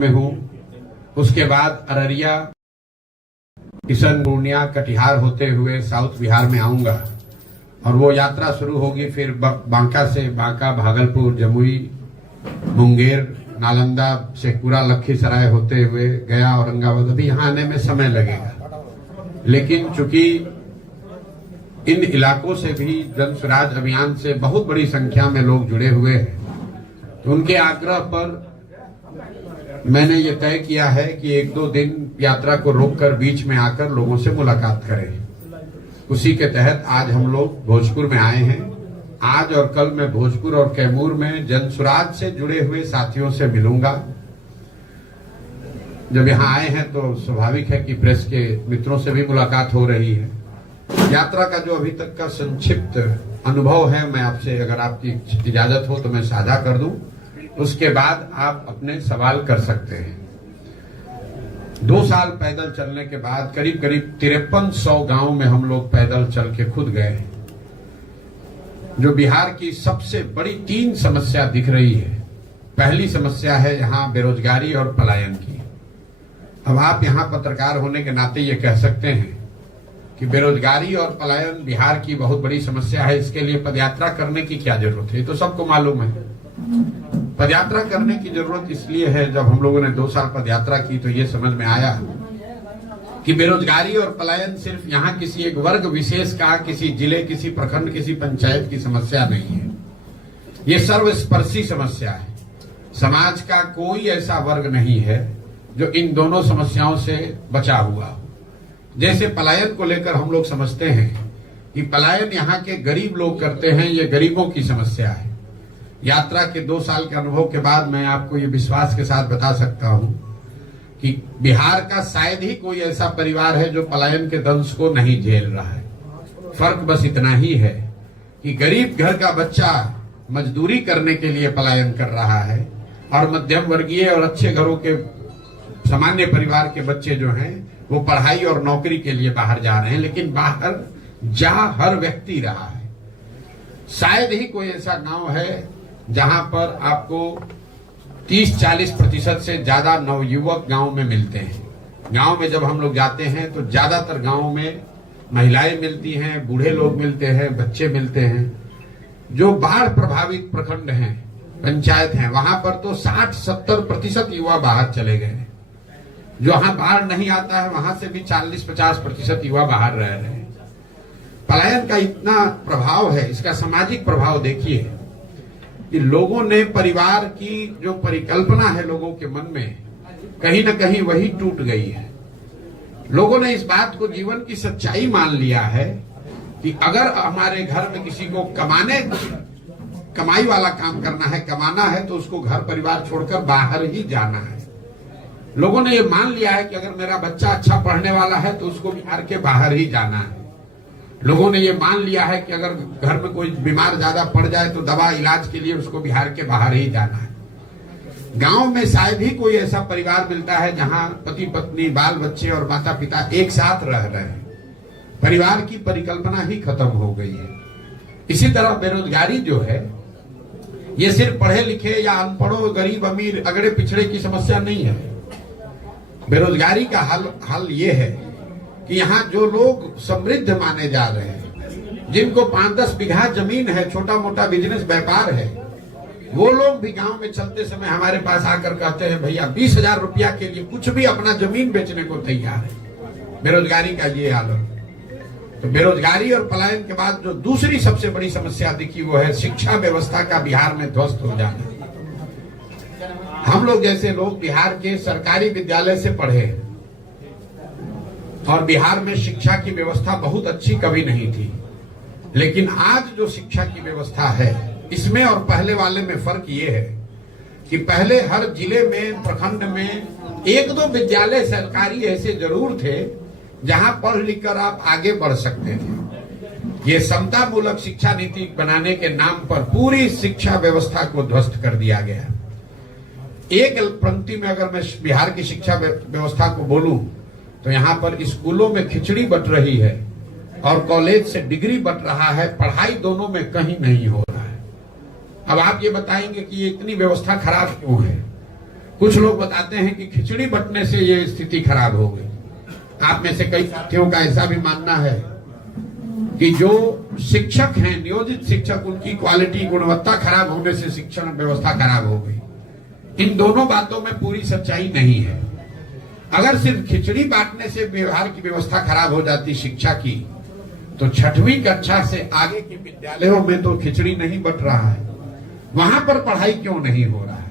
में हूँ, उसके बाद अररिया, किशन, पूर्णिया, कटिहार होते हुए साउथ बिहार में आऊंगा और वो यात्रा शुरू होगी फिर बांका से, बांका, भागलपुर, जमुई, मुंगेर, नालंदा, शेखपुरा, लखीसराय होते हुए गया, औरंगाबाद। अभी यहाँ आने में समय लगेगा, लेकिन चूंकि इन इलाकों से भी जन स्वराज अभियान से बहुत बड़ी संख्या में लोग जुड़े हुए हैं, तो उनके आग्रह पर मैंने ये तय किया है कि 1-2 दिन यात्रा को रोककर बीच में आकर लोगों से मुलाकात करें। उसी के तहत आज हम लोग भोजपुर में आए हैं। आज और कल मैं भोजपुर और कैमूर में जन स्वराज से जुड़े हुए साथियों से मिलूंगा। जब यहाँ आए हैं तो स्वाभाविक है कि प्रेस के मित्रों से भी मुलाकात हो रही है। यात्रा का जो अभी तक का संक्षिप्त अनुभव है, मैं आपसे, अगर आपकी इजाजत हो तो मैं साझा कर दूं, उसके बाद आप अपने सवाल कर सकते हैं। 2 साल पैदल चलने के बाद करीब 5300 गांव में हम लोग पैदल चल के खुद गए। जो बिहार की सबसे बड़ी 3 समस्या दिख रही है। पहली समस्या है यहाँ बेरोजगारी और पलायन की। अब आप यहाँ पत्रकार होने के नाते ये कह सकते हैं कि बेरोजगारी और पलायन बिहार की बहुत बड़ी समस्या है, इसके लिए पदयात्रा करने की क्या जरूरत है? ये तो सबको मालूम है। पदयात्रा करने की जरूरत इसलिए है, जब हम लोगों ने 2 साल पदयात्रा की तो ये समझ में आया कि बेरोजगारी और पलायन सिर्फ यहाँ किसी एक वर्ग विशेष का, किसी जिले, किसी प्रखंड, किसी पंचायत की समस्या नहीं है। ये सर्वस्पर्शी समस्या है। समाज का कोई ऐसा वर्ग नहीं है जो इन दोनों समस्याओं से बचा हुआ हो। जैसे पलायन को लेकर हम लोग समझते हैं कि पलायन यहाँ के गरीब लोग करते हैं, ये गरीबों की समस्या है। यात्रा के 2 साल के अनुभव के बाद मैं आपको ये विश्वास के साथ बता सकता हूं कि बिहार का शायद ही कोई ऐसा परिवार है जो पलायन के दंश को नहीं झेल रहा है। फर्क बस इतना ही है कि गरीब घर का बच्चा मजदूरी करने के लिए पलायन कर रहा है और मध्यम वर्गीय और अच्छे घरों के सामान्य परिवार के बच्चे जो हैं वो पढ़ाई और नौकरी के लिए बाहर जा रहे हैं। लेकिन बाहर जा हर व्यक्ति रहा है। शायद ही कोई ऐसा गांव है जहां पर आपको 30-40% से ज्यादा नवयुवक गांव में मिलते हैं। गांव में जब हम लोग जाते हैं तो ज्यादातर गांव में महिलाएं मिलती हैं, बूढ़े लोग मिलते हैं, बच्चे मिलते हैं। जो बाढ़ प्रभावित प्रखंड हैं, पंचायत हैं, वहां पर तो 60-70% युवा बाहर चले गए। जो वहां बाढ़ नहीं आता है वहां से भी 40-50% युवा बाहर रह रहे हैं। पलायन का इतना प्रभाव है, इसका सामाजिक प्रभाव देखिए कि लोगों ने परिवार की जो परिकल्पना है लोगों के मन में, कहीं न कहीं वही टूट गई है। लोगों ने इस बात को जीवन की सच्चाई मान लिया है कि अगर हमारे घर में किसी को कमाई वाला काम करना है, कमाना है, तो उसको घर परिवार छोड़कर बाहर ही जाना है। लोगों ने ये मान लिया है कि अगर मेरा बच्चा अच्छा पढ़ने वाला है तो उसको बिहार के बाहर ही जाना है। लोगों ने ये मान लिया है कि अगर घर में कोई बीमार ज्यादा पड़ जाए तो दवा इलाज के लिए उसको बिहार के बाहर ही जाना है। गांव में शायद ही कोई ऐसा परिवार मिलता है जहां पति पत्नी, बाल बच्चे और माता पिता एक साथ रह रहे हैं। परिवार की परिकल्पना ही खत्म हो गई है। इसी तरह बेरोजगारी जो है, ये सिर्फ पढ़े लिखे या अनपढ़ों, गरीब अमीर, अगड़े पिछड़े की समस्या नहीं है। बेरोजगारी का हल ये है कि यहाँ जो लोग समृद्ध माने जा रहे हैं, जिनको 5-10 बीघा जमीन है, छोटा मोटा बिजनेस व्यापार है, वो लोग भी गांव में चलते समय हमारे पास आकर कहते हैं भैया 20,000 रुपया के लिए कुछ भी अपना जमीन बेचने को तैयार है। बेरोजगारी का ये आलम। तो बेरोजगारी और पलायन के बाद जो दूसरी सबसे बड़ी समस्या दिखी वो है शिक्षा व्यवस्था का बिहार में ध्वस्त हो जाना। हम लोग जैसे लोग बिहार के सरकारी विद्यालय से पढ़े और बिहार में शिक्षा की व्यवस्था बहुत अच्छी कभी नहीं थी। लेकिन आज जो शिक्षा की व्यवस्था है, इसमें और पहले वाले में फर्क ये है कि पहले हर जिले में, प्रखंड में 1-2 विद्यालय सरकारी ऐसे जरूर थे जहां पढ़ लिख कर आप आगे बढ़ सकते थे। ये समता मूलक शिक्षा नीति बनाने के नाम पर पूरी शिक्षा व्यवस्था को ध्वस्त कर दिया गया। एक पंक्ति में अगर मैं बिहार की शिक्षा व्यवस्था को बोलूं तो यहाँ पर स्कूलों में खिचड़ी बट रही है और कॉलेज से डिग्री बट रहा है। पढ़ाई दोनों में कहीं नहीं हो रहा है। अब आप ये बताएंगे कि ये इतनी व्यवस्था खराब क्यों है? कुछ लोग बताते हैं कि खिचड़ी बंटने से ये स्थिति खराब हो गई। आप में से कई साथियों का ऐसा भी मानना है कि जो शिक्षक हैं, नियोजित शिक्षक, उनकी क्वालिटी, गुणवत्ता खराब होने से शिक्षण व्यवस्था खराब हो गई। इन दोनों बातों में पूरी सच्चाई नहीं है। अगर सिर्फ खिचड़ी बांटने से बिहार की व्यवस्था खराब हो जाती शिक्षा की, तो 6वीं कक्षा से आगे के विद्यालयों में तो खिचड़ी नहीं बंट रहा है, वहां पर पढ़ाई क्यों नहीं हो रहा है?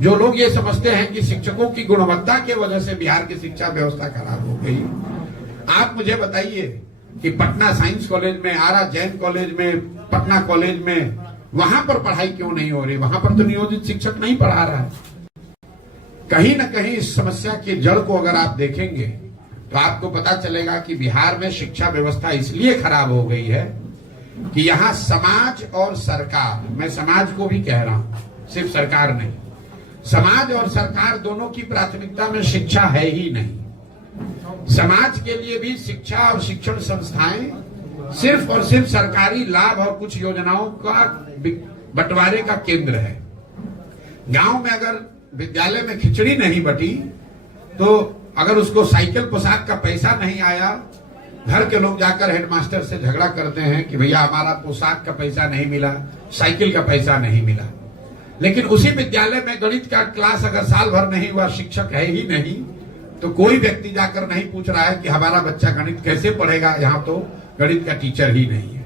जो लोग ये समझते हैं कि शिक्षकों की गुणवत्ता के वजह से बिहार की शिक्षा व्यवस्था खराब हो गई, आप मुझे बताइए कि पटना साइंस कॉलेज में, आरा जैन कॉलेज में, पटना कॉलेज में, वहां पर पढ़ाई क्यों नहीं हो रही? वहां पर तो नियोजित शिक्षक नहीं पढ़ा रहा है। कहीं ना कहीं इस समस्या की जड़ को अगर आप देखेंगे तो आपको पता चलेगा कि बिहार में शिक्षा व्यवस्था इसलिए खराब हो गई है कि यहाँ समाज और सरकार, मैं समाज को भी कह रहा हूं, सिर्फ सरकार नहीं, समाज और सरकार दोनों की प्राथमिकता में शिक्षा है ही नहीं। समाज के लिए भी शिक्षा और शिक्षण संस्थाएं सिर्फ और सिर्फ सरकारी लाभ और कुछ योजनाओं का बंटवारे का केंद्र है। गांव में अगर विद्यालय में खिचड़ी नहीं बटी, तो अगर उसको साइकिल पोशाक का पैसा नहीं आया, घर के लोग जाकर हेडमास्टर से झगड़ा करते हैं कि भैया हमारा पोशाक का पैसा नहीं मिला, साइकिल का पैसा नहीं मिला। लेकिन उसी विद्यालय में गणित का क्लास अगर साल भर नहीं हुआ, शिक्षक है ही नहीं, तो कोई व्यक्ति जाकर नहीं पूछ रहा है कि हमारा बच्चा गणित कैसे पढ़ेगा, यहाँ तो गणित का टीचर ही नहीं है।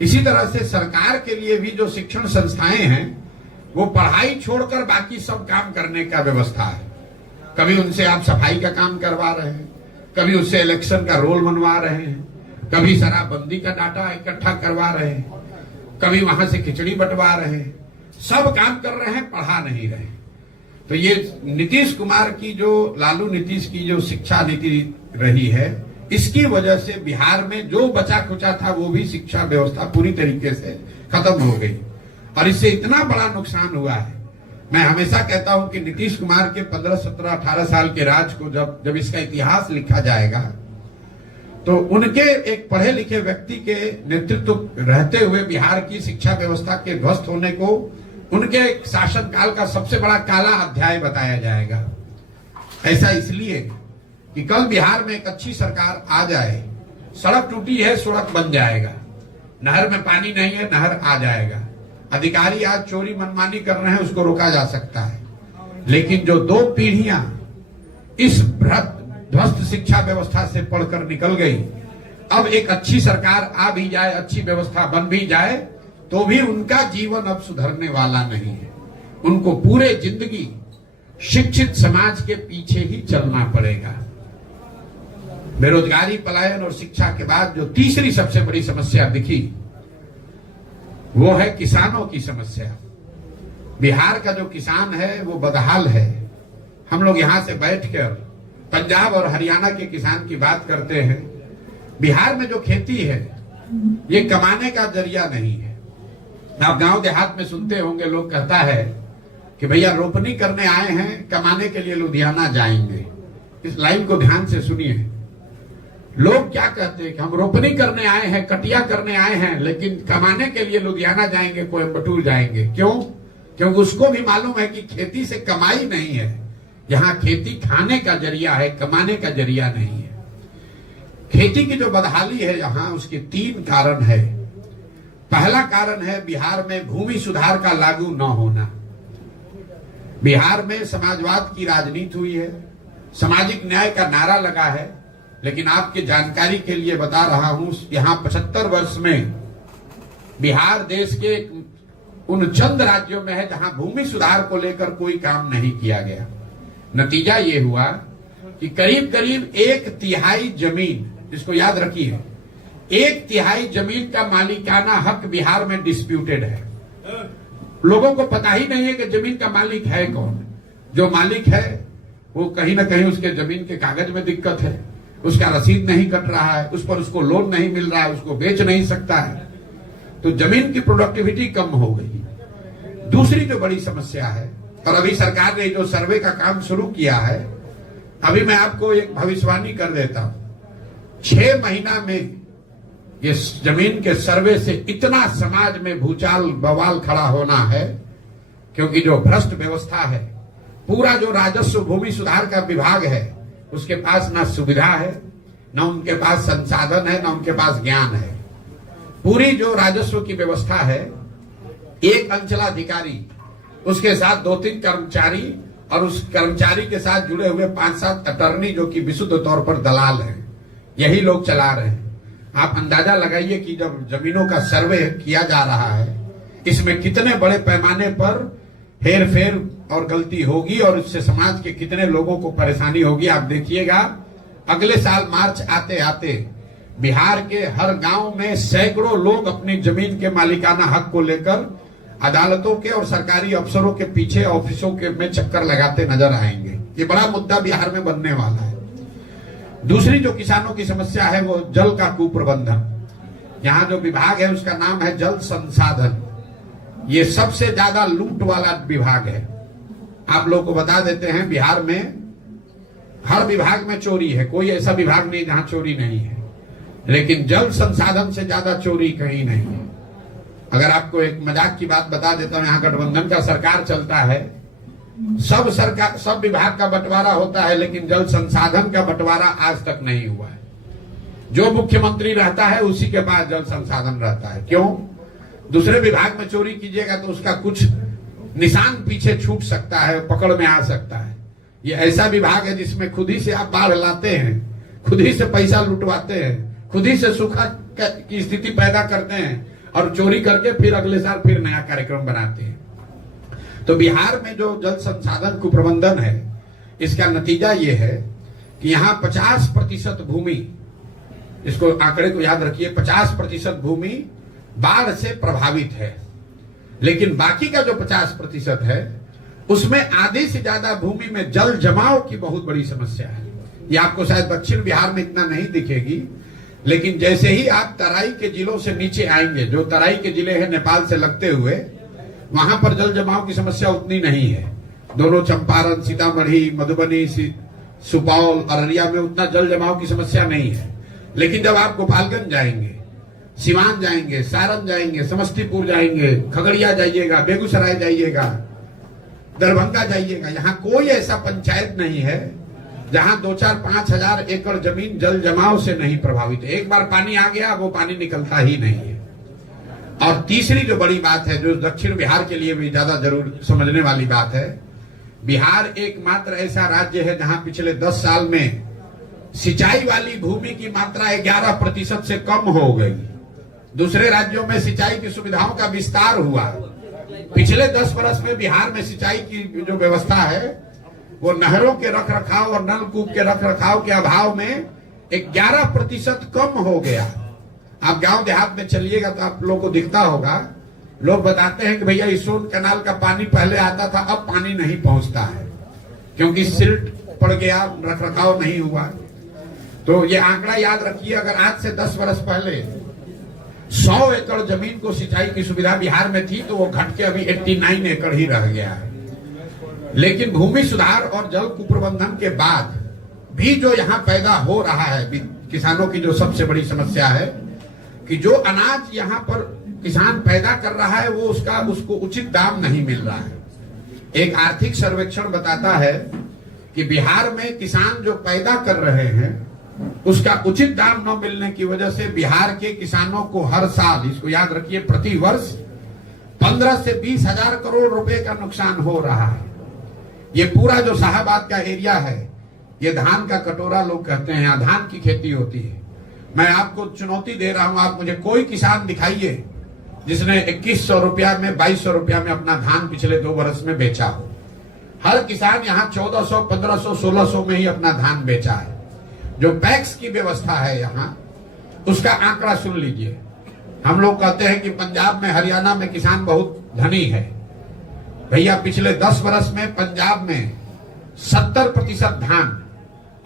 इसी तरह से सरकार के लिए भी जो शिक्षण संस्थाएं हैं, वो पढ़ाई छोड़कर बाकी सब काम करने का व्यवस्था है। कभी उनसे आप सफाई का काम करवा रहे हैं, कभी उससे इलेक्शन का रोल बनवा रहे हैं, कभी शराबबंदी का डाटा इकट्ठा करवा रहे हैं, कभी वहां से खिचड़ी बंटवा रहे हैं, सब काम कर रहे हैं, पढ़ा नहीं रहे। तो ये नीतीश कुमार की जो, लालू नीतीश की जो शिक्षा नीति रही है, इसकी वजह से बिहार में जो बचा खुचा था वो भी शिक्षा व्यवस्था पूरी तरीके से खत्म हो गई और इससे इतना बड़ा नुकसान हुआ है। मैं हमेशा कहता हूं कि नीतीश कुमार के 15, 17, 18 साल के राज को जब इसका इतिहास लिखा जाएगा, तो उनके एक पढ़े लिखे व्यक्ति के नेतृत्व रहते हुए बिहार की शिक्षा व्यवस्था के ध्वस्त होने को उनके शासनकाल का सबसे बड़ा काला अध्याय बताया जाएगा। ऐसा इसलिए कि कल बिहार में एक अच्छी सरकार आ जाए, सड़क टूटी है, सड़क बन जाएगा, नहर में पानी नहीं है, नहर आ जाएगा, अधिकारी आज चोरी मनमानी कर रहे हैं, उसको रोका जा सकता है। लेकिन जो 2 पीढ़ियां इस ध्वस्त शिक्षा व्यवस्था से पढ़कर निकल गई, अब एक अच्छी सरकार आ भी जाए, अच्छी व्यवस्था बन भी जाए, तो भी उनका जीवन अब सुधरने वाला नहीं है। उनको पूरे जिंदगी शिक्षित समाज के पीछे ही चलना पड़ेगा। बेरोजगारी, पलायन और शिक्षा के बाद जो तीसरी सबसे बड़ी समस्या दिखी, वो है किसानों की समस्या। बिहार का जो किसान है वो बदहाल है। हम लोग यहां से बैठकर पंजाब और हरियाणा के किसान की बात करते हैं। बिहार में जो खेती है ये कमाने का जरिया नहीं है। आप गांव देहात में सुनते होंगे, लोग कहता है कि भैया रोपनी करने आए हैं, कमाने के लिए लुधियाना जाएंगे। इस लाइन को ध्यान से सुनिए। लोग क्या कहते हैं कि हम रोपनी करने आए हैं, कटिया करने आए हैं, लेकिन कमाने के लिए लुधियाना जाएंगे, कोयम्बटूर जाएंगे। क्यों? क्योंकि उसको भी मालूम है कि खेती से कमाई नहीं है। यहाँ खेती खाने का जरिया है, कमाने का जरिया नहीं है। खेती की जो बदहाली है यहाँ, उसके 3 कारण है। पहला कारण है बिहार में भूमि सुधार का लागू न होना। बिहार में समाजवाद की राजनीति हुई है, सामाजिक न्याय का नारा लगा है, लेकिन आपके जानकारी के लिए बता रहा हूं, यहां 75 वर्ष में बिहार देश के उन चंद राज्यों में है जहां भूमि सुधार को लेकर कोई काम नहीं किया गया। नतीजा ये हुआ कि करीब करीब 1/3 जमीन, इसको याद रखिए, 1/3 जमीन का मालिकाना हक बिहार में डिस्प्यूटेड है। लोगों को पता ही नहीं है कि जमीन का मालिक है कौन। जो मालिक है वो कहीं ना कहीं उसके जमीन के कागज में दिक्कत है, उसका रसीद नहीं कट रहा है, उस पर उसको लोन नहीं मिल रहा है, उसको बेच नहीं सकता है, तो जमीन की प्रोडक्टिविटी कम हो गई। दूसरी जो बड़ी समस्या है, और अभी सरकार ने जो सर्वे का काम शुरू किया है, अभी मैं आपको एक भविष्यवाणी कर देता हूं, 6 महीना में ये जमीन के सर्वे से इतना समाज में भूचाल बवाल खड़ा होना है, क्योंकि जो भ्रष्ट व्यवस्था है पूरा जो राजस्व भूमि सुधार का विभाग है उसके पास ना सुविधा है, ना उनके पास संसाधन है, ना उनके पास ज्ञान है। पूरी जो राजस्व की व्यवस्था है, एक अंचलाधिकारी, उसके साथ 2-3 कर्मचारी और उस कर्मचारी के साथ जुड़े हुए 5-7 अटर्नी जो कि विशुद्ध तौर पर दलाल हैं, यही लोग चला रहे हैं। आप अंदाजा लगाइए कि जब जमीनों का सर्वे किया जा रहा है, इसमें कितने बड़े पैमाने पर हेर फेर और गलती होगी और इससे समाज के कितने लोगों को परेशानी होगी। आप देखिएगा अगले साल मार्च आते आते बिहार के हर गांव में सैकड़ों लोग अपनी जमीन के मालिकाना हक को लेकर अदालतों के और सरकारी अफसरों के पीछे ऑफिसों के में चक्कर लगाते नजर आएंगे। ये बड़ा मुद्दा बिहार में बनने वाला है। दूसरी जो किसानों की समस्या है वो जल का कुप्रबंधन। यहाँ जो विभाग है उसका नाम है जल संसाधन। ये सबसे ज्यादा लूट वाला विभाग है। आप लोग को बता देते हैं, बिहार में हर विभाग में चोरी है, कोई ऐसा विभाग नहीं जहां चोरी नहीं है, लेकिन जल संसाधन से ज्यादा चोरी कहीं नहीं है। अगर आपको एक मजाक की बात बता देता हूं, यहाँ गठबंधन का सरकार चलता है, सब विभाग का बंटवारा होता है, लेकिन जल संसाधन का बंटवारा आज तक नहीं हुआ है। जो मुख्यमंत्री रहता है उसी के पास जल संसाधन रहता है। क्यों? दूसरे विभाग में चोरी कीजिएगा तो उसका कुछ निशान पीछे छूट सकता है, पकड़ में आ सकता है। ये ऐसा विभाग है जिसमें खुद ही से आप बाढ़ लाते हैं, खुद ही से पैसा लुटवाते हैं, खुद ही से सूखा की स्थिति पैदा करते हैं और चोरी करके फिर अगले साल फिर नया कार्यक्रम बनाते हैं। तो बिहार में जो जल संसाधन कुप्रबंधन है, इसका नतीजा ये है कि यहाँ 50% भूमि, इसको आंकड़े को याद रखिए, 50% भूमि बाढ़ से प्रभावित है, लेकिन बाकी का जो 50% है उसमें आधी से ज्यादा भूमि में जल जमाव की बहुत बड़ी समस्या है। ये आपको शायद दक्षिण बिहार में इतना नहीं दिखेगी, लेकिन जैसे ही आप तराई के जिलों से नीचे आएंगे, जो तराई के जिले हैं नेपाल से लगते हुए, वहां पर जल जमाव की समस्या उतनी नहीं है। दोनों चंपारण, सीतामढ़ी, मधुबनी, सुपौल, अररिया में उतना जल जमाव की समस्या नहीं है। लेकिन जब आप गोपालगंज जाएंगे, सिवान जाएंगे, सारण जाएंगे, समस्तीपुर जाएंगे, खगड़िया जाइएगा, बेगूसराय जाइएगा, दरभंगा जाइएगा, यहाँ कोई ऐसा पंचायत नहीं है जहां 2-4-5 हजार एकड़ जमीन जल जमाव से नहीं प्रभावित है। एक बार पानी आ गया, वो पानी निकलता ही नहीं है। और तीसरी जो बड़ी बात है, जो दक्षिण बिहार के लिए भी ज्यादा जरूर समझने वाली बात है, बिहार एकमात्र ऐसा राज्य है जहां पिछले 10 साल में सिंचाई वाली भूमि की मात्रा 11% से कम हो गई। दूसरे राज्यों में सिंचाई की सुविधाओं का विस्तार हुआ। पिछले 10 वर्ष में बिहार में सिंचाई की जो व्यवस्था है वो नहरों के रखरखाव और नलकूप के रखरखाव के अभाव में 11% कम हो गया। आप गांव देहात में चलिएगा तो आप लोगों को दिखता होगा, लोग बताते हैं कि भैया इसोन कैनाल का पानी पहले आता था, अब पानी नहीं पहुंचता है क्योंकि सिल्ट पड़ गया, रखरखाव नहीं हुआ। तो ये आंकड़ा याद रखिए, अगर आज से 10 वर्ष पहले 100 एकड़ जमीन को सिंचाई की सुविधा बिहार में थी तो वो घट के अभी 89 एकड़ ही रह गया है। लेकिन भूमि सुधार और जल कुप्रबंधन के बाद भी जो यहाँ पैदा हो रहा है, किसानों की जो सबसे बड़ी समस्या है कि जो अनाज यहाँ पर किसान पैदा कर रहा है वो उसको उचित दाम नहीं मिल रहा है। एक आर्थिक सर्वेक्षण बताता है कि बिहार में किसान जो पैदा कर रहे हैं उसका उचित दाम न मिलने की वजह से बिहार के किसानों को हर साल, इसको याद रखिए, प्रति वर्ष 15 से 20 हजार करोड़ रुपए का नुकसान हो रहा है। ये पूरा जो शाहबाद का एरिया है, ये धान का कटोरा लोग कहते हैं, यहाँ धान की खेती होती है। मैं आपको चुनौती दे रहा हूं, आप मुझे कोई किसान दिखाइए जिसने 2100 रुपया में, 2200 रुपया में अपना धान पिछले 2 वर्ष में बेचा हो। हर किसान यहाँ 1400, 1500, 1600 में ही अपना धान बेचा है। जो पैक्स की व्यवस्था है यहाँ, उसका आंकड़ा सुन लीजिए। हम लोग कहते हैं कि पंजाब में, हरियाणा में किसान बहुत धनी है। भैया पिछले 10 वर्ष में पंजाब में 70% धान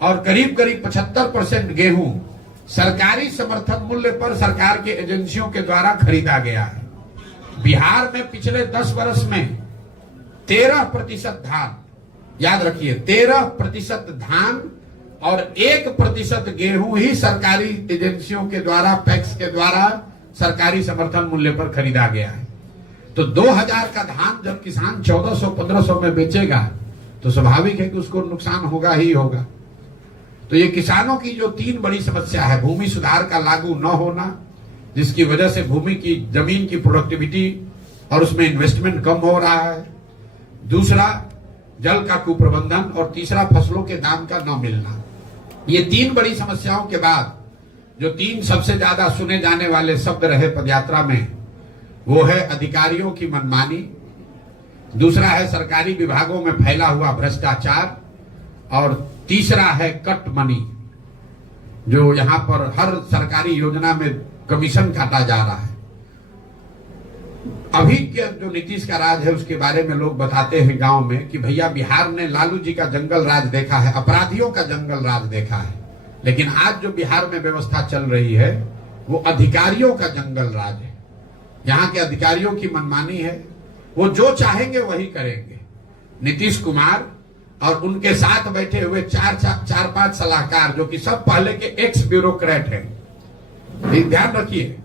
और करीब 75% गेहूं सरकारी समर्थन मूल्य पर सरकार के एजेंसियों के द्वारा खरीदा गया है। बिहार में पिछले 10 वर्ष में 13% धान, याद रखिए 13% धान और 1% गेहूं ही सरकारी एजेंसियों के द्वारा, पैक्स के द्वारा सरकारी समर्थन मूल्य पर खरीदा गया है। तो 2000 का धान जब किसान 1400-1500 में बेचेगा तो तो स्वाभाविक है कि उसको नुकसान होगा ही होगा। तो ये किसानों की जो 3 बड़ी समस्या है, भूमि सुधार का लागू न होना, जिसकी वजह से भूमि की जमीन की प्रोडक्टिविटी और उसमें इन्वेस्टमेंट कम हो रहा है, दूसरा जल का कुप्रबंधन, और तीसरा फसलों के दाम का न मिलना। ये 3 बड़ी समस्याओं के बाद जो 3 सबसे ज्यादा सुने जाने वाले शब्द रहे पदयात्रा में, वो है अधिकारियों की मनमानी, दूसरा है सरकारी विभागों में फैला हुआ भ्रष्टाचार, और तीसरा है कट मनी, जो यहां पर हर सरकारी योजना में कमीशन काटा जा रहा है। अभी के जो नीतीश का राज है उसके बारे में लोग बताते हैं गांव में कि भैया बिहार ने लालू जी का जंगल राज देखा है, अपराधियों का जंगल राज देखा है, लेकिन आज जो बिहार में व्यवस्था चल रही है वो अधिकारियों का जंगल राज है। यहाँ के अधिकारियों की मनमानी है, वो जो चाहेंगे वही करेंगे। नीतीश कुमार और उनके साथ बैठे हुए 4-5 सलाहकार, जो कि सब पहले के एक्स ब्यूरोक्रेट हैं। ध्यान रखिए,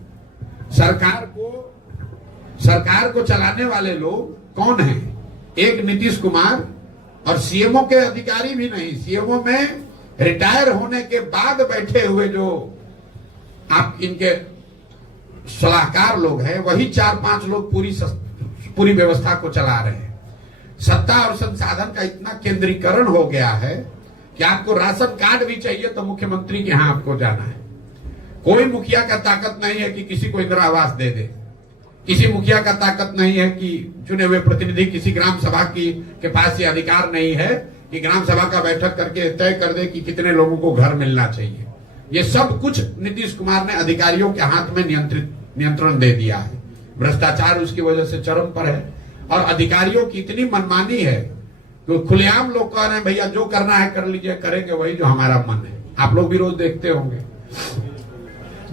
सरकार को चलाने वाले लोग कौन हैं? एक नीतीश कुमार, और सीएमओ के अधिकारी भी नहीं, सीएमओ में रिटायर होने के बाद बैठे हुए जो आप इनके सलाहकार लोग हैं, वही 4-5 लोग पूरी व्यवस्था को चला रहे हैं। सत्ता और संसाधन का इतना केंद्रीकरण हो गया है कि आपको राशन कार्ड भी चाहिए तो मुख्यमंत्री के यहां आपको जाना है। कोई मुखिया का ताकत नहीं है कि किसी को इंदिरा आवास दे दे, किसी मुखिया का ताकत नहीं है कि चुने हुए प्रतिनिधि, किसी ग्राम सभा के पास ये अधिकार नहीं है कि ग्राम सभा का बैठक करके तय कर दे कि कितने लोगों को घर मिलना चाहिए। ये सब कुछ नीतीश कुमार ने अधिकारियों के हाथ में नियंत्रण दे दिया है। भ्रष्टाचार उसकी वजह से चरम पर है, और अधिकारियों की इतनी मनमानी है तो खुलेआम लोग कह रहे हैं भैया जो करना है कर लीजिए, करेंगे वही जो हमारा मन है। आप लोग भी रोज देखते होंगे।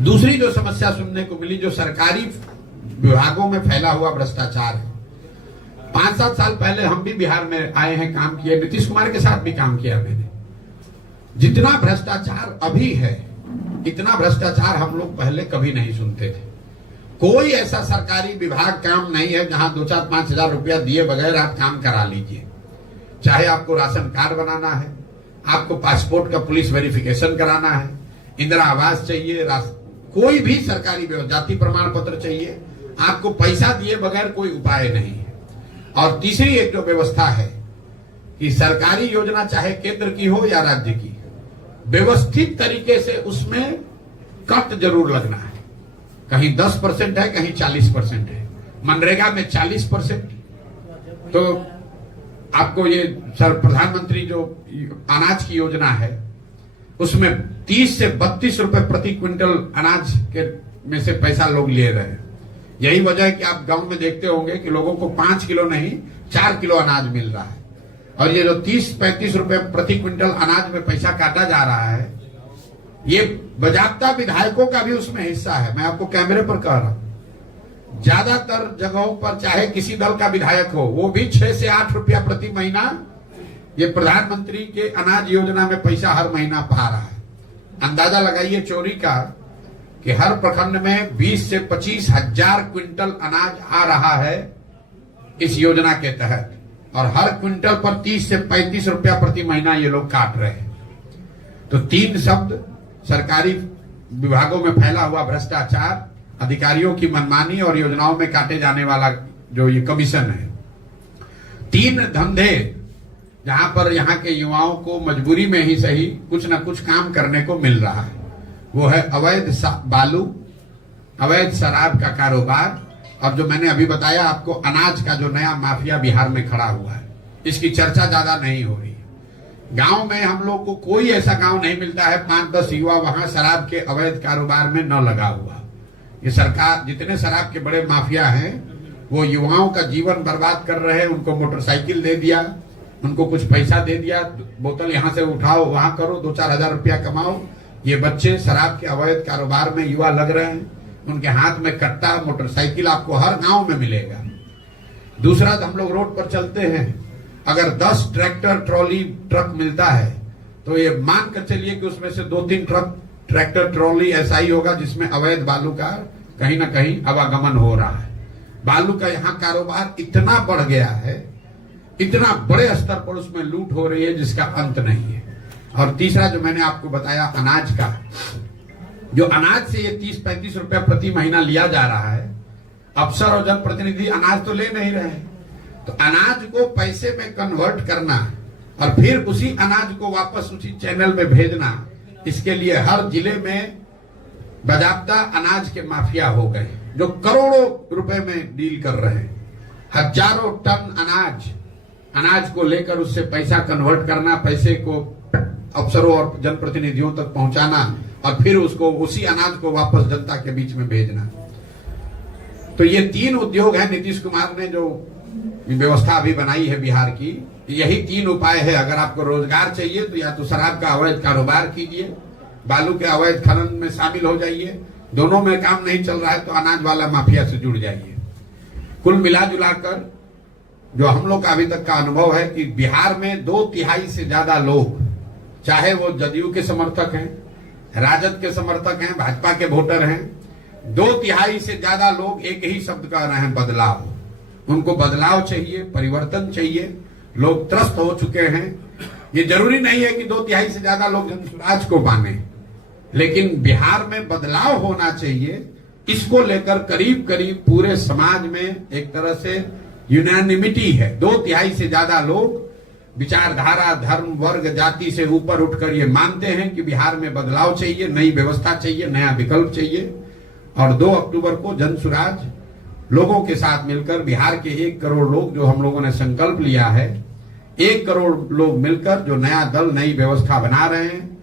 दूसरी जो समस्या सुनने को मिली, जो सरकारी विभागों में फैला हुआ भ्रष्टाचार है। 5-7 साल पहले हम भी बिहार में आए हैं, काम किए, नीतीश कुमार के साथ भी काम किया मैंने। जितना भ्रष्टाचार अभी है, इतना भ्रष्टाचार हम लोग पहले कभी नहीं सुनते थे। कोई ऐसा सरकारी विभाग काम नहीं है जहां 2-4-5 हजार रुपया दिए बगैर आप काम करा लीजिए। चाहे आपको राशन कार्ड बनाना है, आपको पासपोर्ट का पुलिस वेरिफिकेशन कराना है, इंदिरा आवास चाहिए, कोई भी सरकारी जाति प्रमाण पत्र चाहिए, आपको पैसा दिए बगैर कोई उपाय नहीं है। और तीसरी एक जो व्यवस्था है कि सरकारी योजना चाहे केंद्र की हो या राज्य की, व्यवस्थित तरीके से उसमें कट जरूर लगना है। कहीं 10% है, कहीं 40% है। मनरेगा में 40%, तो आपको ये प्रधानमंत्री जो अनाज की योजना है उसमें 30 से 32 रुपए प्रति क्विंटल अनाज के में से पैसा लोग ले रहे हैं। यही वजह है कि आप गांव में देखते होंगे कि लोगों को 5 किलो नहीं 4 किलो अनाज मिल रहा है। और ये जो 30-35 रुपए प्रति क्विंटल अनाज में पैसा काटा जा रहा है, ये बजाबता विधायकों का भी उसमें हिस्सा है। मैं आपको कैमरे पर कह रहा हूं, ज्यादातर जगहों पर चाहे किसी दल का विधायक हो, वो भी 6 से 8 रुपया प्रति महीना ये प्रधानमंत्री के अनाज योजना में पैसा हर महीना पा रहा है। अंदाजा लगाइए चोरी का कि हर प्रखंड में 20 से 25 हजार क्विंटल अनाज आ रहा है इस योजना के तहत, और हर क्विंटल पर 30 से 35 रुपया प्रति महीना ये लोग काट रहे हैं। तो 3 शब्द, सरकारी विभागों में फैला हुआ भ्रष्टाचार, अधिकारियों की मनमानी और योजनाओं में काटे जाने वाला जो ये कमीशन है। 3 धंधे जहां पर यहाँ के युवाओं को मजबूरी में ही सही कुछ न कुछ काम करने को मिल रहा है, वो है अवैध बालू, अवैध शराब का कारोबार, और जो मैंने अभी बताया आपको अनाज का जो नया माफिया बिहार में खड़ा हुआ है, इसकी चर्चा ज्यादा नहीं हो रही। गांव में हम लोग को कोई ऐसा गांव नहीं मिलता है 5-10 युवा वहां शराब के अवैध कारोबार में न लगा हुआ। ये सरकार, जितने शराब के बड़े माफिया हैं वो युवाओं का जीवन बर्बाद कर रहे हैं। उनको मोटरसाइकिल दे दिया, उनको कुछ पैसा दे दिया, बोतल यहां से उठाओ, वहां करो, 2-4 हजार रुपया कमाओ। ये बच्चे शराब के अवैध कारोबार में युवा लग रहे हैं। उनके हाथ में कट्टा, मोटरसाइकिल आपको हर गांव में मिलेगा। दूसरा, हम लोग रोड पर चलते हैं, अगर 10 ट्रैक्टर ट्रॉली ट्रक मिलता है तो ये मान कर चलिए कि उसमें से 2-3 ट्रक ट्रैक्टर ट्रॉली ऐसा ही होगा जिसमें अवैध बालू का कहीं ना कहीं आवागमन हो रहा है। बालू का यहाँ कारोबार इतना बढ़ गया है इतना बड़े स्तर पर उसमें लूट हो रही है जिसका अंत नहीं है। और तीसरा जो मैंने आपको बताया अनाज का, जो अनाज से ये 30-35 रुपए प्रति महीना लिया जा रहा है, अफसर और जनप्रतिनिधि अनाज तो ले नहीं रहे, तो अनाज को पैसे में कन्वर्ट करना और फिर उसी अनाज को वापस उसी चैनल में भेजना, इसके लिए हर जिले में बाजाब्ता अनाज के माफिया हो गए जो करोड़ों रुपए में डील कर रहे हैं। हजारों टन अनाज को लेकर उससे पैसा कन्वर्ट करना, पैसे को अफसरों और जनप्रतिनिधियों तक पहुंचाना और फिर उसको उसी अनाज को वापस जनता के बीच में भेजना। तो ये 3 उद्योग है नीतीश कुमार ने जो व्यवस्था अभी बनाई है बिहार की। यही 3 उपाय है। अगर आपको रोजगार चाहिए तो या तो शराब का अवैध कारोबार कीजिए, बालू के अवैध खनन में शामिल हो जाइए, दोनों में काम नहीं चल रहा है तो अनाज वाला माफिया से जुड़ जाइए। कुल मिला जुलाकर जो हम लोग का अभी तक का अनुभव है कि बिहार में 2/3 से ज्यादा लोग, चाहे वो जदयू के समर्थक हैं, राजद के समर्थक हैं, भाजपा के वोटर हैं, 2/3 से ज्यादा लोग एक ही शब्द कह रहे हैं, बदलाव। उनको बदलाव चाहिए, परिवर्तन चाहिए। लोग त्रस्त हो चुके हैं। ये जरूरी नहीं है कि 2/3 से ज्यादा लोग जनसुराज को माने, लेकिन बिहार में बदलाव होना चाहिए। इसको लेकर करीब करीब पूरे समाज में एक तरह से यूनानिमिटी है। 2/3 से ज्यादा लोग विचारधारा, धर्म, वर्ग, जाति से ऊपर उठकर ये मानते हैं कि बिहार में बदलाव चाहिए, नई व्यवस्था चाहिए, नया विकल्प चाहिए। और 2 अक्टूबर को जनसुराज लोगों के साथ मिलकर बिहार के 1 करोड़ लोग, जो हम लोगों ने संकल्प लिया है, 1 करोड़ लोग मिलकर जो नया दल, नई व्यवस्था बना रहे हैं,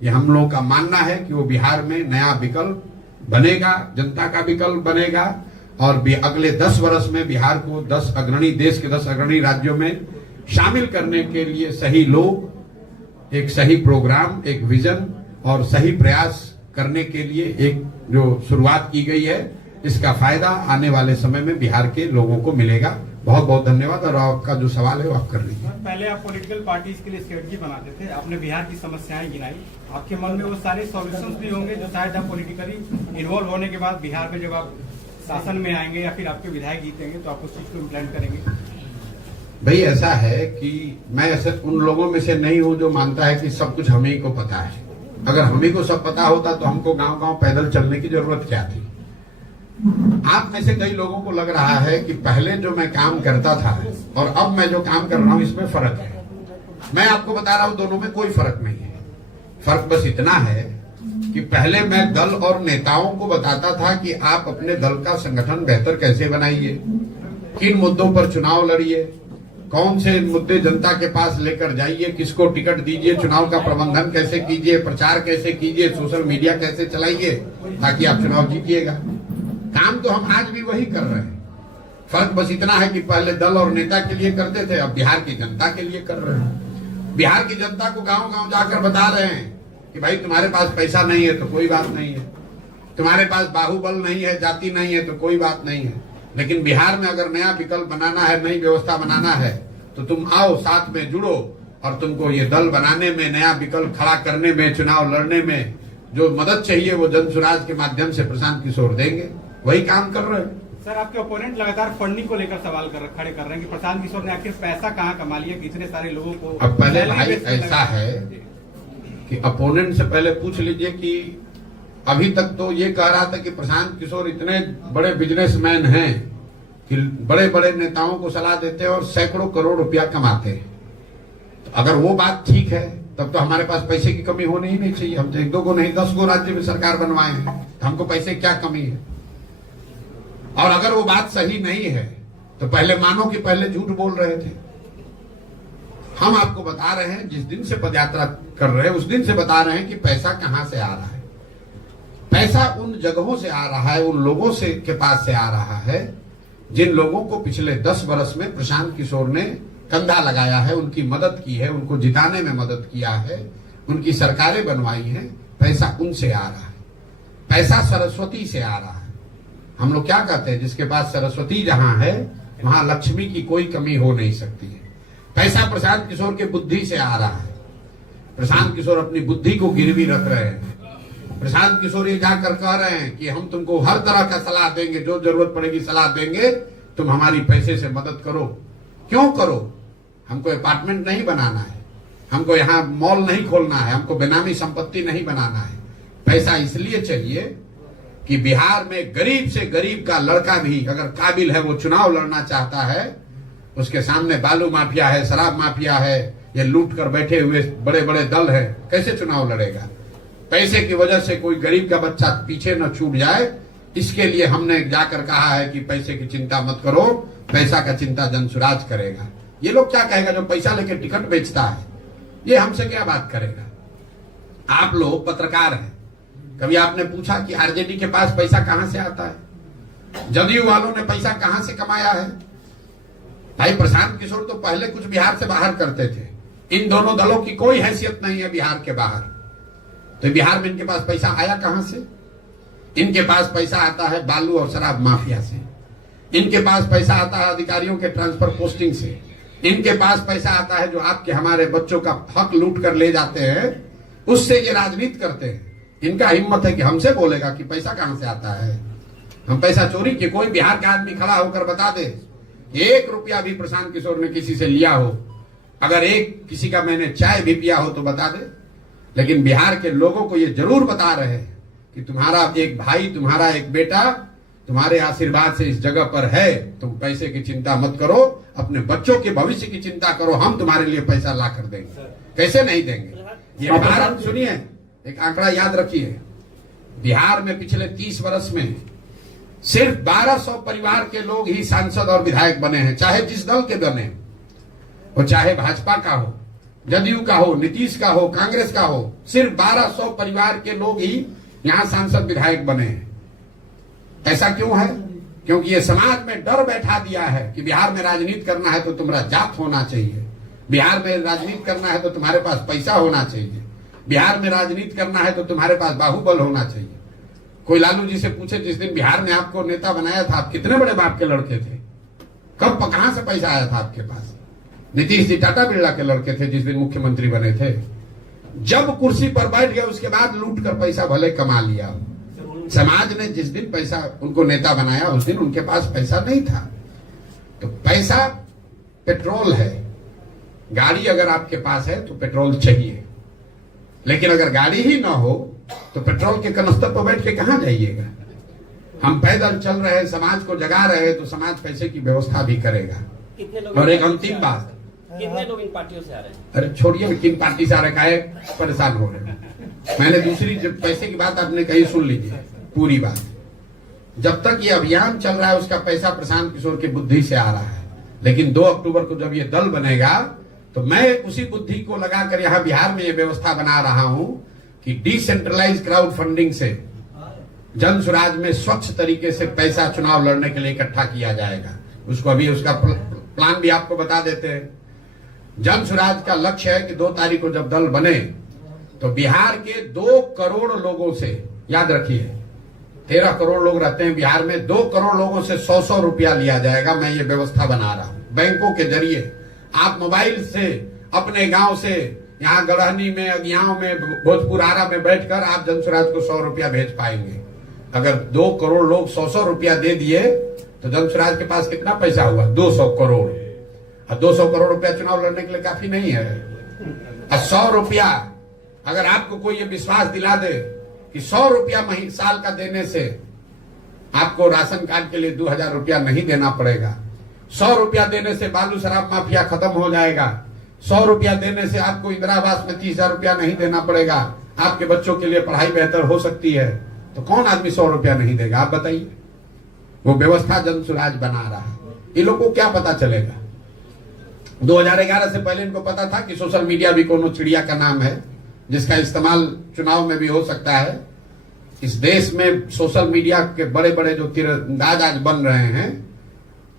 ये हम लोगों का मानना है कि वो बिहार में नया विकल्प बनेगा, जनता का विकल्प बनेगा। और अगले 10 वर्ष में बिहार को देश के 10 अग्रणी राज्यों में शामिल करने के लिए सही लोग, एक सही प्रोग्राम, एक विजन और सही प्रयास करने के लिए एक जो शुरुआत की गई है, इसका फायदा आने वाले समय में बिहार के लोगों को मिलेगा। बहुत बहुत धन्यवाद। और आपका जो सवाल है वो आप कर लीजिए। पहले आप पॉलिटिकल पार्टीज के लिए स्ट्रेटजी बनाते थे, आपने बिहार की समस्याएं गिनाई, आपके मन में वो सारे सॉल्यूशंस भी होंगे जो शायद आप पॉलिटिकली इन्वॉल्व होने के बाद बिहार में जब आप शासन में आएंगे या फिर आपके विधायक जीतेंगे तो आप उस चीज को इम्प्लीमेंट करेंगे। भाई ऐसा है कि मैं ऐसे उन लोगों में से नहीं हूं जो मानता है कि सब कुछ हम ही को पता है। अगर हम ही को सब पता होता तो हमको गांव-गांव पैदल चलने की जरूरत क्या थी। आप में से कई लोगों को लग रहा है कि पहले जो मैं काम करता था और अब मैं जो काम कर रहा हूं इसमें फर्क है। मैं आपको बता रहा हूं दोनों में कोई फर्क नहीं है। फर्क बस इतना है कि पहले मैं दल और नेताओं को बताता था कि आप अपने दल का संगठन बेहतर कैसे बनाइए, किन मुद्दों पर चुनाव लड़िए, कौन से मुद्दे जनता के पास लेकर जाइए, किसको टिकट दीजिए, चुनाव का प्रबंधन कैसे कीजिए, प्रचार कैसे कीजिए, सोशल मीडिया कैसे चलाइए ताकि आप चुनाव जीतिएगा। काम तो हम आज भी वही कर रहे हैं। फर्क बस इतना है कि पहले दल और नेता के लिए करते थे, अब बिहार की जनता के लिए कर रहे हैं। बिहार की जनता को गांव-गांव जाकर बता रहे हैं कि भाई तुम्हारे पास पैसा नहीं है तो कोई बात नहीं है, तुम्हारे पास बाहुबल नहीं है, जाति नहीं है तो कोई बात नहीं है, लेकिन बिहार में अगर नया विकल्प बनाना है, नई व्यवस्था बनाना है तो तुम आओ, साथ में जुड़ो और तुमको ये दल बनाने में, नया विकल्प खड़ा करने में, चुनाव लड़ने में जो मदद चाहिए वो जनसुराज के माध्यम से प्रशांत किशोर देंगे। वही काम कर रहे हैं। सर, आपके ओपोनेंट लगातार फंडिंग को लेकर सवाल खड़े कर रहे हैं कि प्रशांत किशोर ने आखिर पैसा कहाँ कमा लिया कि इतने सारे लोगों को। अब पहले भाई ऐसा है कि अपोनेंट से पहले पूछ लीजिए कि अभी तक तो ये कह रहा था कि प्रशांत किशोर इतने बड़े बिजनेसमैन हैं कि बड़े बड़े नेताओं को सलाह देते हैं और सैकड़ों करोड़ रुपया कमाते हैं। तो अगर वो बात ठीक है तब तो हमारे पास पैसे की कमी होनी ही नहीं चाहिए। हम 1-2 को नहीं 10 को राज्य में सरकार बनवाए हैं, हमको पैसे क्या कमी है। और अगर वो बात सही नहीं है तो पहले मानो कि पहले झूठ बोल रहे थे। हम आपको बता रहे हैं, जिस दिन से पदयात्रा कर रहे हैं उस दिन से बता रहे हैं कि पैसा कहां से आ रहा है। पैसा उन जगहों से आ रहा है, उन लोगों से के पास से आ रहा है जिन लोगों को पिछले 10 वर्ष में प्रशांत किशोर ने कंधा लगाया है, उनकी मदद की है, उनको जिताने में मदद किया है, उनकी सरकारें बनवाई हैं। पैसा उनसे आ रहा है। पैसा सरस्वती से आ रहा है। हम लोग क्या कहते हैं, जिसके पास सरस्वती जहां है वहां लक्ष्मी की कोई कमी हो नहीं सकती है। पैसा प्रशांत किशोर के बुद्धि से आ रहा है। प्रशांत किशोर अपनी बुद्धि को गिरवी रख रहे हैं। प्रशांत किशोर ये जाकर कह रहे हैं कि हम तुमको हर तरह का सलाह देंगे, जो जरूरत पड़ेगी सलाह देंगे, तुम हमारी पैसे से मदद करो। क्यों करो? हमको अपार्टमेंट नहीं बनाना है, हमको यहाँ मॉल नहीं खोलना है, हमको बेनामी संपत्ति नहीं बनाना है। पैसा इसलिए चाहिए कि बिहार में गरीब से गरीब का लड़का भी अगर काबिल है, वो चुनाव लड़ना चाहता है, उसके सामने बालू माफिया है, शराब माफिया है, ये लूट कर बैठे हुए बड़े बड़े दल है, कैसे चुनाव लड़ेगा? पैसे की वजह से कोई गरीब का बच्चा पीछे न छूट जाए, इसके लिए हमने जाकर कहा है कि पैसे की चिंता मत करो, पैसा का चिंता जनसुराज करेगा। ये लोग क्या कहेगा जो पैसा लेके टिकट बेचता है, ये हमसे क्या बात करेगा? आप लोग पत्रकार हैं, कभी आपने पूछा कि आरजेडी के पास पैसा कहां से आता है? जदयू वालों ने पैसा कहां से कमाया है? भाई प्रशांत किशोर तो पहले कुछ बिहार से बाहर करते थे, इन दोनों दलों की कोई हैसियत नहीं है बिहार के बाहर, तो बिहार में इनके पास पैसा आया कहां से? इनके पास पैसा आता है बालू और शराब माफिया से, इनके पास पैसा आता है अधिकारियों के ट्रांसफर पोस्टिंग से, इनके पास पैसा आता है जो आपके हमारे बच्चों का हक लूट कर ले जाते हैं, उससे ये राजनीति करते हैं। इनका हिम्मत है कि हमसे बोलेगा कि पैसा कहां से आता है? हम पैसा चोरी किए? कोई बिहार का आदमी खड़ा होकर बता दे 1 रुपया भी प्रशांत किशोर ने किसी से लिया हो, अगर एक किसी का मैंने चाय भी पिया हो तो बता दे। लेकिन बिहार के लोगों को ये जरूर बता रहे हैं कि तुम्हारा एक भाई, तुम्हारा एक बेटा तुम्हारे आशीर्वाद से इस जगह पर है, तुम पैसे की चिंता मत करो, अपने बच्चों के भविष्य की चिंता करो, हम तुम्हारे लिए पैसा ला कर देंगे। कैसे नहीं देंगे? ये भारत, सुनिए एक आंकड़ा याद रखिए, बिहार में पिछले 30 वर्ष में सिर्फ 1200 परिवार के लोग ही सांसद और विधायक बने हैं, चाहे जिस दल के बने, वो चाहे भाजपा का हो, जदयू का हो, नीतीश का हो, कांग्रेस का हो, सिर्फ 1200 परिवार के लोग ही यहां सांसद विधायक बने हैं। ऐसा क्यों है? क्योंकि ये समाज में डर बैठा दिया है कि बिहार में राजनीति करना है तो तुम्हारा जात होना चाहिए, बिहार में राजनीति करना है तो तुम्हारे पास पैसा होना चाहिए, बिहार में राजनीति करना है तो तुम्हारे पास बाहुबल होना चाहिए। कोई लालू जी से पूछे, जिस दिन बिहार में आपको नेता बनाया था, आप कितने बड़े बाप के लड़के थे? कब कहां से पैसा आया था आपके पास? नीतीश जी टाटा बिरला के लड़के थे जिस दिन मुख्यमंत्री बने थे। जब कुर्सी पर बैठ गए उसके बाद लूट कर पैसा भले कमा लिया। समाज ने जिस दिन पैसा उनको नेता बनाया उस दिन उनके पास पैसा नहीं था। तो पैसा पेट्रोल है, गाड़ी अगर आपके पास है तो पेट्रोल चाहिए, लेकिन अगर गाड़ी ही ना हो तो पेट्रोल के कनस्तर पर बैठ के कहां जाइएगा? हम पैदल चल रहे हैं, समाज को जगा रहे हैं, तो समाज पैसे की व्यवस्था भी करेगा। और एक अंतिम बात, कितने लोग इन पार्टियों से आ रहे हैं? अरे छोड़िए किन पार्टी से आ रहे, काहे परेशान हो रहे हैं? मैंने दूसरी जब पैसे की बात आपने कही, सुन लीजिए पूरी बात। जब तक ये अभियान चल रहा है उसका पैसा प्रशांत किशोर की बुद्धि से आ रहा है, लेकिन 2 अक्टूबर को जब ये दल बनेगा तो मैं उसी बुद्धि को लगाकर यहाँ बिहार में ये व्यवस्था बना रहा हूं कि डिसेंट्रलाइज क्राउड फंडिंग से जन स्वराज में स्वच्छ तरीके से पैसा चुनाव लड़ने के लिए इकट्ठा किया जाएगा। उसको अभी उसका प्लान भी आपको बता देते हैं। जन स्वराज का लक्ष्य है कि 2 तारीख को जब दल बने तो बिहार के 2 करोड़ लोगों से, याद रखिए 13 करोड़ लोग रहते हैं बिहार में, 2 करोड़ लोगों से 100-100 रुपया लिया जाएगा। मैं ये व्यवस्था बना रहा हूं बैंकों के जरिए। आप मोबाइल से अपने गांव से यहाँ गढ़हनी में, अगियाओं में, भोजपुर आरा में बैठकर आप जनसुराज को 100 रुपया भेज पाएंगे। अगर 2 करोड़ लोग 100-100 रुपया दे दिए तो जनसुराज के पास कितना पैसा हुआ? 200 करोड़। और 200 करोड़ रुपया चुनाव लड़ने के लिए काफी नहीं है। और 100 रुपया अगर आपको कोई ये विश्वास दिला दे कि 100 रुपया साल का देने से आपको राशन कार्ड के लिए 2000 रुपया नहीं देना पड़ेगा, 100 रुपया देने से बालू शराब माफिया खत्म हो जाएगा, 100 रुपया देने से आपको इंदिरा आवास में 30,000 रुपया नहीं देना पड़ेगा, आपके बच्चों के लिए पढ़ाई बेहतर हो सकती है, तो कौन आदमी 100 रुपया नहीं देगा? आप बताइए। वो व्यवस्था जन स्वराज बना रहा है। इन लोगों को क्या पता चलेगा? 2011 से पहले इनको पता था कि सोशल मीडिया भी कोनो चिड़िया का नाम है जिसका इस्तेमाल चुनाव में भी हो सकता है। इस देश में सोशल मीडिया के बड़े बड़े जो तीरंदाज आज बन रहे हैं,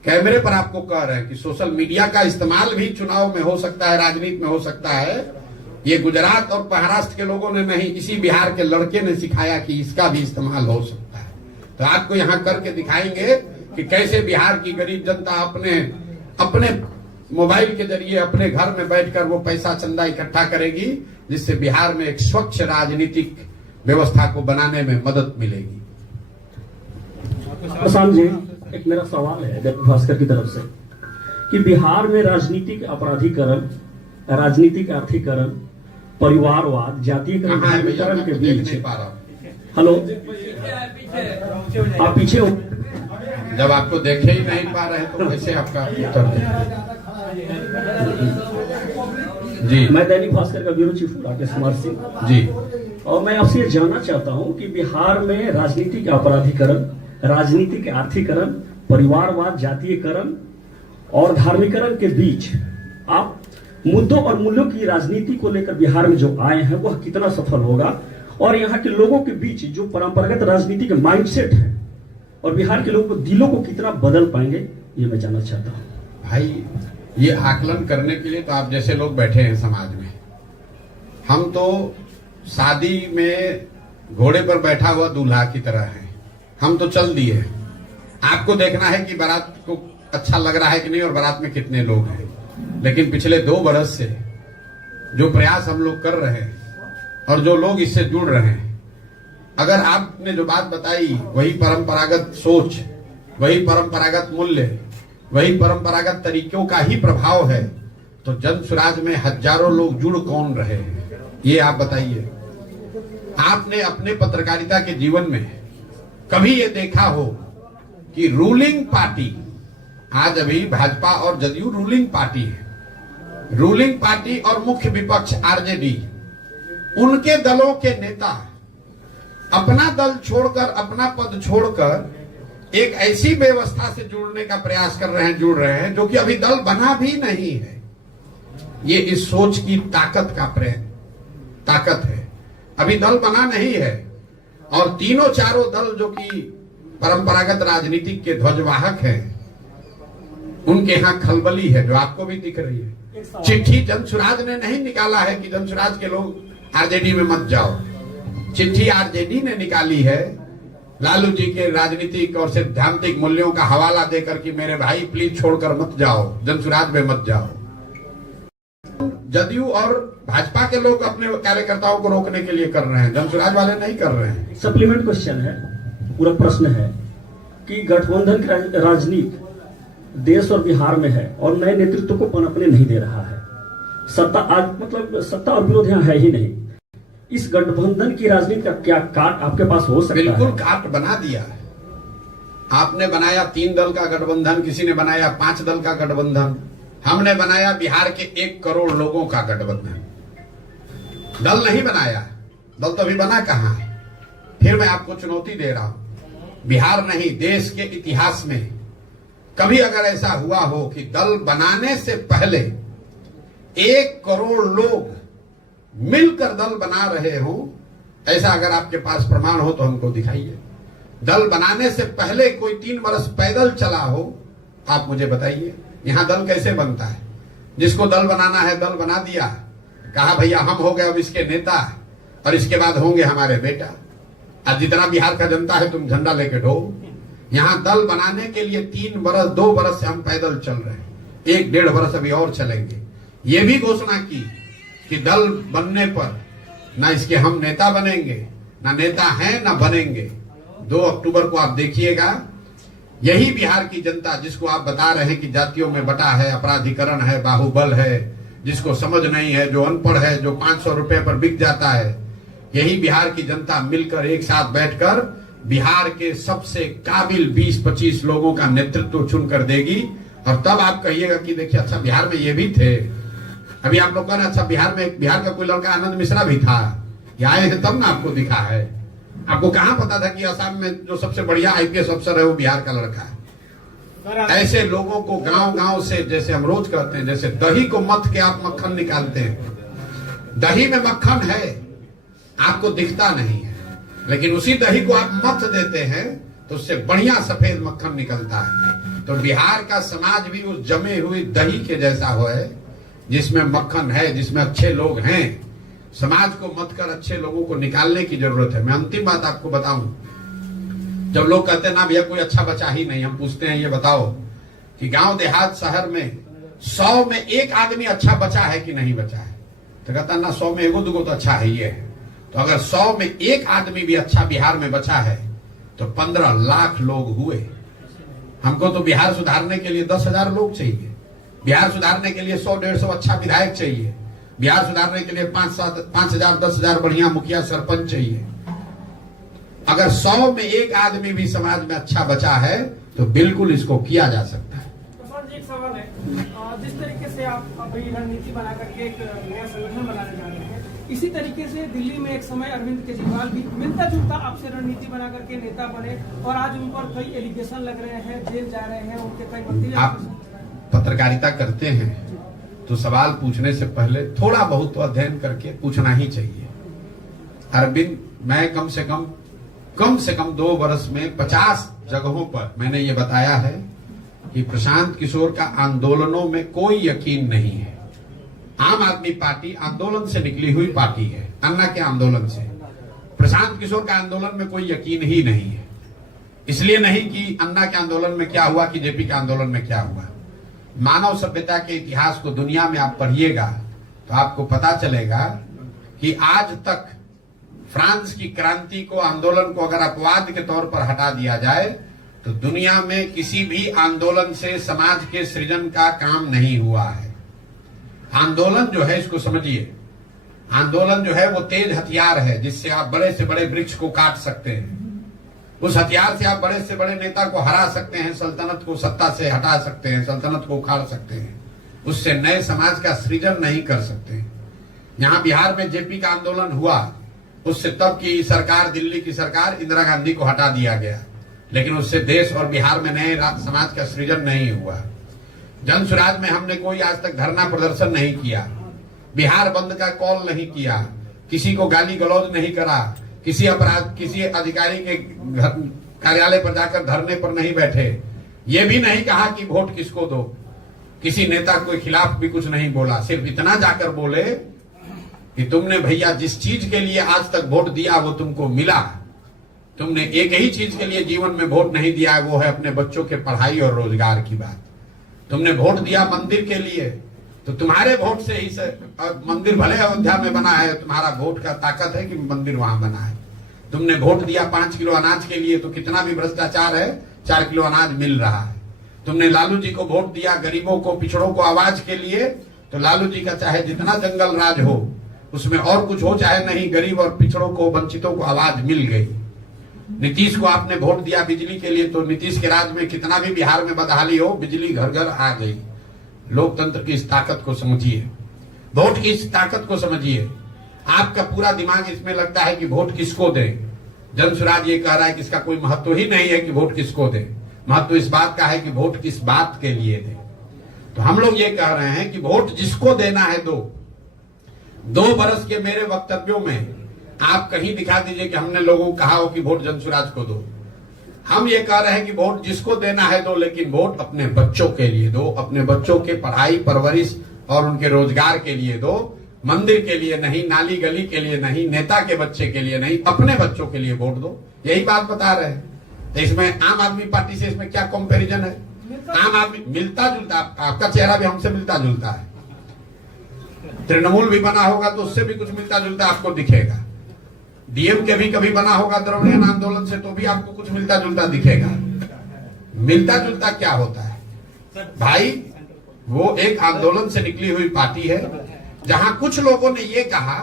कैमरे पर आपको कह रहे हैं कि सोशल मीडिया का इस्तेमाल भी चुनाव में हो सकता है, राजनीति में हो सकता है। ये गुजरात और महाराष्ट्र के लोगों ने नहीं, इसी बिहार के लड़के ने सिखाया कि इसका भी इस्तेमाल हो सकता है। तो आपको यहाँ करके दिखाएंगे कि कैसे बिहार की गरीब जनता अपने मोबाइल के जरिए अपने घर में बैठकर वो पैसा चंदा इकट्ठा करेगी, जिससे बिहार में एक स्वच्छ राजनीतिक व्यवस्था को बनाने में मदद मिलेगी। प्रशांत जी, एक मेरा सवाल है जब भास्कर की तरफ से कि बिहार में राजनीतिक अपराधीकरण, राजनीतिक आर्थिकरण, परिवारवाद, जातीयकरण, धार्मिकरण के बीच। हेलो, आप पीछे हो। जब आपको देखे ही नहीं पा रहे तो कैसे आपका उत्तर दें? जी, मैं दैनिक भास्कर का ब्यूरो चीफ राकेश कुमार सिंह जी। और मैं आपसे जानना चाहता हूं कि बिहार में राजनीतिक अपराधीकरण, राजनीतिक आर्थिकरण, परिवारवाद, जातीयकरण और धार्मिकरण के बीच आप मुद्दों और मूल्यों की राजनीति को लेकर बिहार में जो आए हैं वह कितना सफल होगा, और यहाँ के लोगों के बीच जो परंपरागत राजनीति के माइंडसेट है और बिहार के लोगों को दिलों को कितना बदल पाएंगे, ये मैं जानना चाहता हूँ। भाई, ये आकलन करने के लिए तो आप जैसे लोग बैठे हैं समाज में। हम तो शादी में घोड़े पर बैठा हुआ दूल्हा की तरह है, हम तो चल दिए। आपको देखना है कि बारात को अच्छा लग रहा है कि नहीं और बारात में कितने लोग हैं। लेकिन पिछले 2 बरस से जो प्रयास हम लोग कर रहे हैं और जो लोग इससे जुड़ रहे हैं, अगर आपने जो बात बताई वही परंपरागत सोच, वही परंपरागत मूल्य, वही परंपरागत तरीकों का ही प्रभाव है, तो जन स्वराज में हजारों लोग जुड़ कौन रहे हैं, ये आप बताइए। आपने अपने पत्रकारिता के जीवन में कभी ये देखा हो कि रूलिंग पार्टी, आज अभी भाजपा और जदयू रूलिंग पार्टी है, रूलिंग पार्टी और मुख्य विपक्ष आरजेडी, उनके दलों के नेता अपना दल छोड़कर, अपना पद छोड़कर एक ऐसी व्यवस्था से जुड़ने का प्रयास कर रहे हैं, जुड़ रहे हैं जो कि अभी दल बना भी नहीं है। ये इस सोच की ताकत है। अभी दल बना नहीं है और तीनों चारों दल जो कि परंपरागत राजनीतिक के ध्वजवाहक हैं, उनके यहां खलबली है जो आपको भी दिख रही है। चिट्ठी जनसुराज ने नहीं निकाला है कि जनसुराज के लोग आरजेडी में मत जाओ। चिट्ठी आरजेडी ने निकाली है लालू जी के राजनीतिक और सिद्धांतिक मूल्यों का हवाला देकर कि मेरे भाई प्लीज छोड़कर मत जाओ, जनसुराज में मत जाओ। जदयू और भाजपा के लोग अपने कार्यकर्ताओं को रोकने के लिए कर रहे हैं, जनसुराज वाले नहीं कर रहे हैं। सप्लीमेंट क्वेश्चन है, पूरा प्रश्न है कि गठबंधन की राजनीति देश और बिहार में है और नए नेतृत्व को पनपने नहीं दे रहा है। सत्ता आज मतलब सत्ता और विरोध यहाँ है ही नहीं। इस गठबंधन की राजनीति का क्या काट आपके पास हो सकता है? बिल्कुल काट बना दिया है। आपने बनाया 3 दल का गठबंधन, किसी ने बनाया 5 दल का गठबंधन, हमने बनाया बिहार के 1 करोड़ लोगों का गठबंधन। दल नहीं बनाया, दल तो अभी बना कहां है। फिर मैं आपको चुनौती दे रहा हूं, बिहार नहीं देश के इतिहास में कभी अगर ऐसा हुआ हो कि दल बनाने से पहले 1 करोड़ लोग मिलकर दल बना रहे हो, ऐसा अगर आपके पास प्रमाण हो तो हमको दिखाइए। दल बनाने से पहले कोई 3 वर्ष पैदल चला हो, आप मुझे बताइए। यहां दल कैसे बनता है? जिसको दल बनाना है दल बना दिया, कहा भैया हम हो गए अब इसके नेता और इसके बाद होंगे हमारे बेटा। अब जितना बिहार का जनता है तुम झंडा लेके ढो। यहां दल बनाने के लिए 3 वर्ष 2 वर्ष से हम पैदल चल रहे हैं, 1-1.5 वर्ष अभी और चलेंगे। ये भी घोषणा की कि दल बनने पर ना इसके हम नेता बनेंगे, ना नेता हैं ना बनेंगे। 2 अक्टूबर को आप देखिएगा, यही बिहार की जनता जिसको आप बता रहे हैं कि जातियों में बटा है, अपराधीकरण है, बाहुबल है, जिसको समझ नहीं है, जो अनपढ़ है, जो 500 रुपए पर बिक जाता है, यही बिहार की जनता मिलकर एक साथ बैठकर बिहार के सबसे काबिल 20-25 लोगों का नेतृत्व चुनकर देगी। और तब आप कहिएगा कि देखिए अच्छा बिहार में ये भी थे। अभी आप लोग कह रहे अच्छा बिहार का कोई लड़का आनंद मिश्रा भी था, ये आए हैं तब ना आपको दिखा है। आपको कहां पता था कि असम में जो सबसे बढ़िया आईपीएस अफसर है वो बिहार का लड़का है। ऐसे लोगों को गांव-गांव से, जैसे हम रोज कहते हैं, जैसे दही को मथ के आप मक्खन निकालते हैं, दही में मक्खन है आपको दिखता नहीं है, लेकिन उसी दही को आप मथ देते हैं तो उससे बढ़िया सफेद मक्खन निकलता है। तो बिहार का समाज भी उस जमे हुए दही के जैसा हो है, जिसमें मक्खन है, जिसमें अच्छे लोग हैं। समाज को मत कर अच्छे लोगों को निकालने की जरूरत है। मैं अंतिम बात आपको बताऊं, जब लोग कहते हैं ना भैया कोई अच्छा बचा ही नहीं, हम पूछते हैं ये बताओ कि गांव देहात शहर में 100 में 1 आदमी अच्छा बचा है कि नहीं बचा है? तो कहता ना 100 में 1-2 तो अच्छा है ही है। तो अगर 100 में 1 आदमी भी अच्छा बिहार में बचा है तो 15 लाख लोग हुए। हमको तो बिहार सुधारने के लिए 10,000 लोग चाहिए। बिहार सुधारने के लिए 100-150 अच्छा विधायक चाहिए। बिहार सुधारने के लिए 5,000 10,000 बढ़िया मुखिया सरपंच चाहिए। अगर 100 में एक आदमी भी समाज में अच्छा बचा है तो बिल्कुल इसको किया जा सकता है। एक सवाल है, जिस तरीके से आप अभी रणनीति बना करके एक नया संगठन बनाने जा रहे हैं, इसी तरीके से दिल्ली में एक समय अरविंद केजरीवाल भी मिलता जुलता आपसे रणनीति बना करके नेता बने और आज उन पर कई एलिगेशन लग रहे हैं, जेल जा रहे हैं, उनके कई वकील। आप पत्रकारिता करते हैं तो सवाल पूछने से पहले थोड़ा बहुत तो अध्ययन करके पूछना ही चाहिए। अरविंद, मैं कम से कम 2 वर्ष में 50 जगहों पर मैंने ये बताया है कि प्रशांत किशोर का आंदोलनों में कोई यकीन नहीं है। आम आदमी पार्टी आंदोलन से निकली हुई पार्टी है, अन्ना के आंदोलन से। प्रशांत किशोर का आंदोलन में कोई यकीन ही नहीं है। इसलिए नहीं कि अन्ना के आंदोलन में क्या हुआ कि जेपी के आंदोलन में क्या हुआ। मानव सभ्यता के इतिहास को दुनिया में आप पढ़िएगा तो आपको पता चलेगा कि आज तक फ्रांस की क्रांति को, आंदोलन को अगर अपवाद के तौर पर हटा दिया जाए तो दुनिया में किसी भी आंदोलन से समाज के सृजन का काम नहीं हुआ है। आंदोलन जो है, इसको समझिए, आंदोलन जो है वो तेज हथियार है जिससे आप बड़े से बड़े वृक्ष को काट सकते हैं। उस हथियार से आप बड़े से बड़े नेता को हरा सकते हैं, सल्तनत को सत्ता से हटा सकते हैं, सल्तनत को उखाड़ सकते हैं। उससे नए समाज का सृजन नहीं कर सकते। यहां बिहार में जेपी का आंदोलन हुआ, उससे तब की सरकार, दिल्ली की सरकार, इंदिरा गांधी को हटा दिया गया, लेकिन उससे देश और बिहार में नए समाज का सृजन नहीं हुआ। जन सुराज में हमने कोई आज तक धरना प्रदर्शन नहीं किया, बिहार बंद का कॉल नहीं किया, किसी को गाली गलौज नहीं करा, किसी अधिकारी के कार्यालय पर जाकर धरने पर नहीं बैठे, ये भी नहीं कहा कि वोट किसको दो, किसी नेता के खिलाफ भी कुछ नहीं बोला। सिर्फ इतना जाकर बोले कि तुमने भैया जिस चीज के लिए आज तक वोट दिया वो तुमको मिला, तुमने एक ही चीज के लिए जीवन में वोट नहीं दिया, वो है अपने बच्चों के पढ़ाई और रोजगार की बात। तुमने वोट दिया मंदिर के लिए, तो तुम्हारे वोट से ही मंदिर भले अयोध्या में बना है, तुम्हारा वोट का ताकत है कि मंदिर वहां बना है। तुमने वोट दिया 5 किलो अनाज के लिए, तो कितना भी भ्रष्टाचार है 4 किलो अनाज मिल रहा है। तुमने लालू जी को वोट दिया गरीबों को, पिछड़ों को आवाज के लिए, तो लालू जी का चाहे जितना जंगल राज हो, उसमें और कुछ हो चाहे नहीं, गरीब और पिछड़ों को, वंचितों को आवाज मिल गई। नीतीश को आपने वोट दिया बिजली के लिए, तो नीतीश के राज में कितना भी बिहार में बदहाली हो, बिजली घर घर आ गई। लोकतंत्र की इस ताकत को समझिए, वोट की इस ताकत को समझिए। आपका पूरा दिमाग इसमें लगता है कि वोट किसको दें। जन सुराज ये कह रहा है कि इसका कोई महत्व ही नहीं है कि वोट किसको दें, महत्व इस बात का है कि वोट किस बात के लिए दें। तो हम लोग ये कह रहे हैं कि वोट जिसको देना है दो। 2 बरस के मेरे वक्तव्यों में आप कहीं दिखा दीजिए कि हमने लोगों को कहा हो कि वोट जन सुराज को दो। हम ये कह रहे हैं कि वोट जिसको देना है दो, लेकिन वोट अपने बच्चों के लिए दो, अपने बच्चों के पढ़ाई परवरिश और उनके रोजगार के लिए दो। मंदिर के लिए नहीं, नाली गली के लिए नहीं, नेता के बच्चे के लिए नहीं, अपने बच्चों के लिए वोट दो। यही बात बता रहे हैं। तो इसमें आम आदमी पार्टी से इसमें क्या कंपैरिजन है? आम आदमी मिलता जुलता, आपका चेहरा भी हमसे मिलता जुलता है। तृणमूल भी बना होगा तो उससे भी कुछ मिलता जुलता आपको दिखेगा। डीएम के भी कभी बना होगा द्रविड़ियन आंदोलन से, तो भी आपको कुछ मिलता जुलता दिखेगा। मिलता जुलता क्या होता है भाई? वो एक आंदोलन से निकली हुई पार्टी है जहां कुछ लोगों ने ये कहा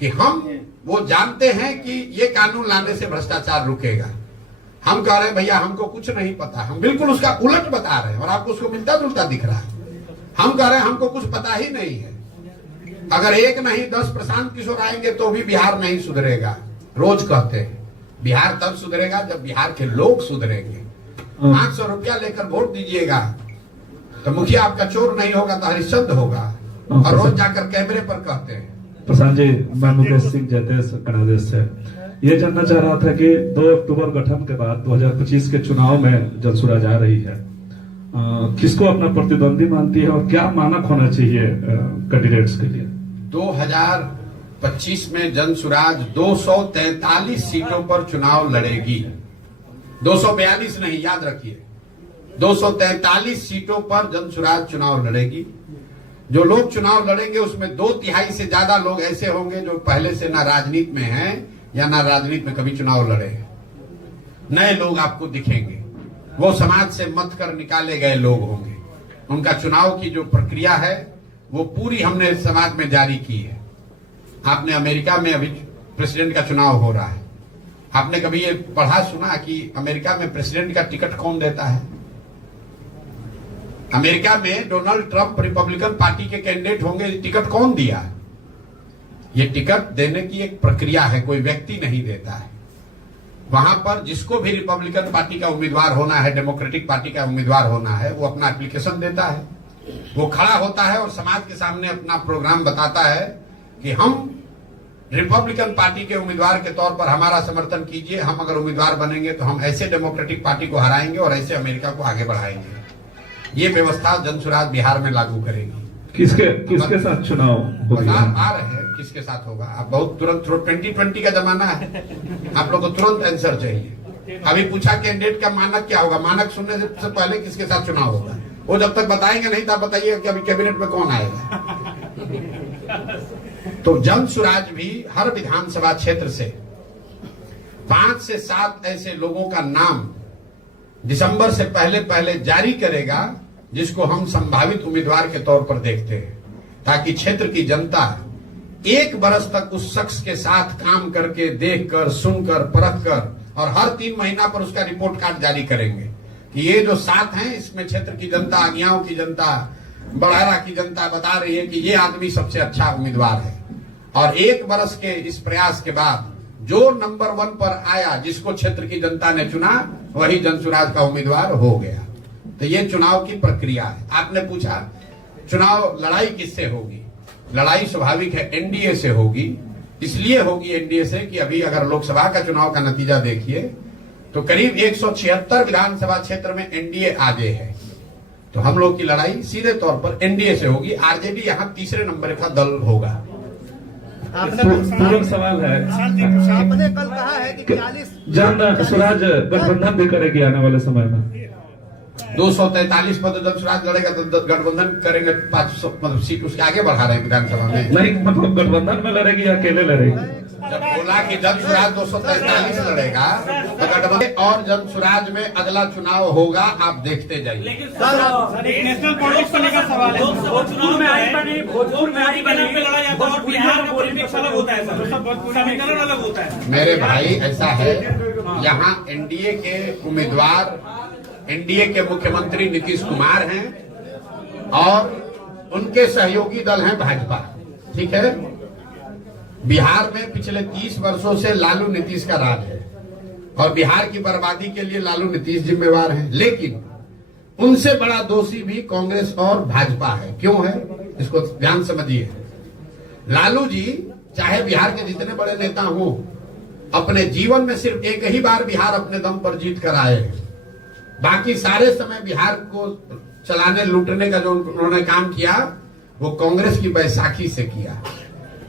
कि हम वो जानते हैं कि ये कानून लाने से भ्रष्टाचार रुकेगा। हम कह रहे हैं भैया हमको कुछ नहीं पता, हम बिल्कुल उसका उलट बता रहे हैं और आपको उसको मिलता जुलता दिख रहा है। हम कह रहे हैं हमको कुछ पता ही नहीं है। अगर 1 नहीं 10 प्रशांत किशोर आएंगे तो भी बिहार नहीं सुधरेगा। रोज कहते हैं बिहार तब सुधरेगा जब बिहार के लोग सुधरेंगे। 500 रुपया लेकर वोट दीजिएगा तो मुखिया आपका चोर नहीं होगा तो हरिश्चंद्र होगा, और रोज जाकर कैमरे पर कहते हैं। प्रशांत जी, मैं मुकेश सिंह जयतेश कनादेश से ये जानना चाह रहा था कि 2 अक्टूबर गठन के बाद 2025 के चुनाव में जन सुराज आ रही है, किसको अपना प्रतिद्वंदी मानती है और क्या मानक होना चाहिए कैंडिडेट्स के लिए? 2025 में जन सुराज 243 सीटों पर चुनाव लड़ेगी। 242 नहीं, याद रखिए, 243 सीटों पर जन सुराज चुनाव लड़ेगी। जो लोग चुनाव लड़ेंगे उसमें 2/3 से ज्यादा लोग ऐसे होंगे जो पहले से ना राजनीति में हैं या ना राजनीति में कभी चुनाव लड़े हैं। नए लोग आपको दिखेंगे, वो समाज से मत कर निकाले गए लोग होंगे। उनका चुनाव की जो प्रक्रिया है वो पूरी हमने समाज में जारी की है। आपने अमेरिका में अभी प्रेसिडेंट का चुनाव हो रहा है, आपने कभी ये पढ़ा सुना कि अमेरिका में प्रेसिडेंट का टिकट कौन देता है? अमेरिका में डोनाल्ड ट्रंप रिपब्लिकन पार्टी के कैंडिडेट होंगे, टिकट कौन दिया? ये टिकट देने की एक प्रक्रिया है, कोई व्यक्ति नहीं देता है। वहां पर जिसको भी रिपब्लिकन पार्टी का उम्मीदवार होना है, डेमोक्रेटिक पार्टी का उम्मीदवार होना है, वो अपना एप्लीकेशन देता है, वो खड़ा होता है और समाज के सामने अपना प्रोग्राम बताता है कि हम रिपब्लिकन पार्टी के उम्मीदवार के तौर पर हमारा समर्थन कीजिए, हम अगर उम्मीदवार बनेंगे तो हम ऐसे डेमोक्रेटिक पार्टी को हराएंगे और ऐसे अमेरिका को आगे बढ़ाएंगे। ये व्यवस्था जनसुराज बिहार में लागू करेगी। किसके साथ चुनाव होगा? आ रहे हैं किसके साथ होगा? अब बहुत तुरंत 2020 का जमाना है, आप लोग को तुरंत आंसर चाहिए। अभी पूछा कैंडिडेट का मानक क्या होगा, मानक सुनने से पहले किसके साथ चुनाव होगा, वो जब तक बताएंगे नहीं तब बताइए कि अभी कैबिनेट में कौन आएगा। तो जनसुराज भी हर विधानसभा क्षेत्र से 5 से 7 ऐसे लोगों का नाम दिसंबर से पहले जारी करेगा जिसको हम संभावित उम्मीदवार के तौर पर देखते हैं, ताकि क्षेत्र की जनता 1 बरस तक उस शख्स के साथ काम करके, देखकर, सुनकर, परखकर और हर 3 महीना पर उसका रिपोर्ट कार्ड जारी करेंगे कि ये जो 7 हैं इसमें क्षेत्र की जनता, आगियाओं की जनता, बड़हरा की जनता बता रही है कि ये आदमी सबसे अच्छा उम्मीदवार है। और 1 बरस के इस प्रयास के बाद जो नंबर 1 पर आया, जिसको क्षेत्र की जनता ने चुना, वही जनसुराज का उम्मीदवार हो गया। तो ये चुनाव की प्रक्रिया है। आपने पूछा चुनाव लड़ाई किससे होगी? लड़ाई स्वाभाविक है एनडीए से होगी। इसलिए होगी एनडीए से कि अभी अगर लोकसभा का चुनाव का नतीजा देखिए तो करीब 176 विधानसभा क्षेत्र में एनडीए आगे है। तो हम लोग की लड़ाई सीधे तौर पर एनडीए से होगी। आरजेडी यहाँ तीसरे नंबर का दल होगा। पूर्ण सवाल है, आपने कल कहा है कि 40 जन सुराज गठबंधन भी करेगी आने वाले समय में। 243 पद जनसुराज लड़ेगा तो गठबंधन करेंगे 500 मतलब सीट उसके आगे बढ़ा रहे हैं विधानसभा में। नहीं मतलब गठबंधन में लड़ेगी या अकेले लड़ेगी? जब बोला कि जनसुराज 243 लड़ेगा तो गठबंधन और जनसुराज में अगला चुनाव होगा, आप देखते जाइए। नेशनल पॉलिटिक्स को लेकर सवाल है। भोजपुर में आई बनी, भोजपुर में आई बनी पे लड़ा जाता है और बिहार में पॉलिटिक्स अलग होता है, समीकरण अलग होता है। मेरे भाई ऐसा है, यहाँ एनडीए के उम्मीदवार, एनडीए के मुख्यमंत्री नीतीश कुमार हैं और उनके सहयोगी दल हैं भाजपा। ठीक है, बिहार में पिछले 30 वर्षों से लालू नीतीश का राज है और बिहार की बर्बादी के लिए लालू नीतीश जिम्मेवार हैं। लेकिन उनसे बड़ा दोषी भी कांग्रेस और भाजपा है। क्यों है, इसको ध्यान समझिए। लालू जी चाहे बिहार के जितने बड़े नेता हों, अपने जीवन में सिर्फ एक ही बार बिहार अपने दम पर जीत कर आए हैं। बाकी सारे समय बिहार को चलाने, लूटने का जो उन्होंने काम किया वो कांग्रेस की बैसाखी से किया।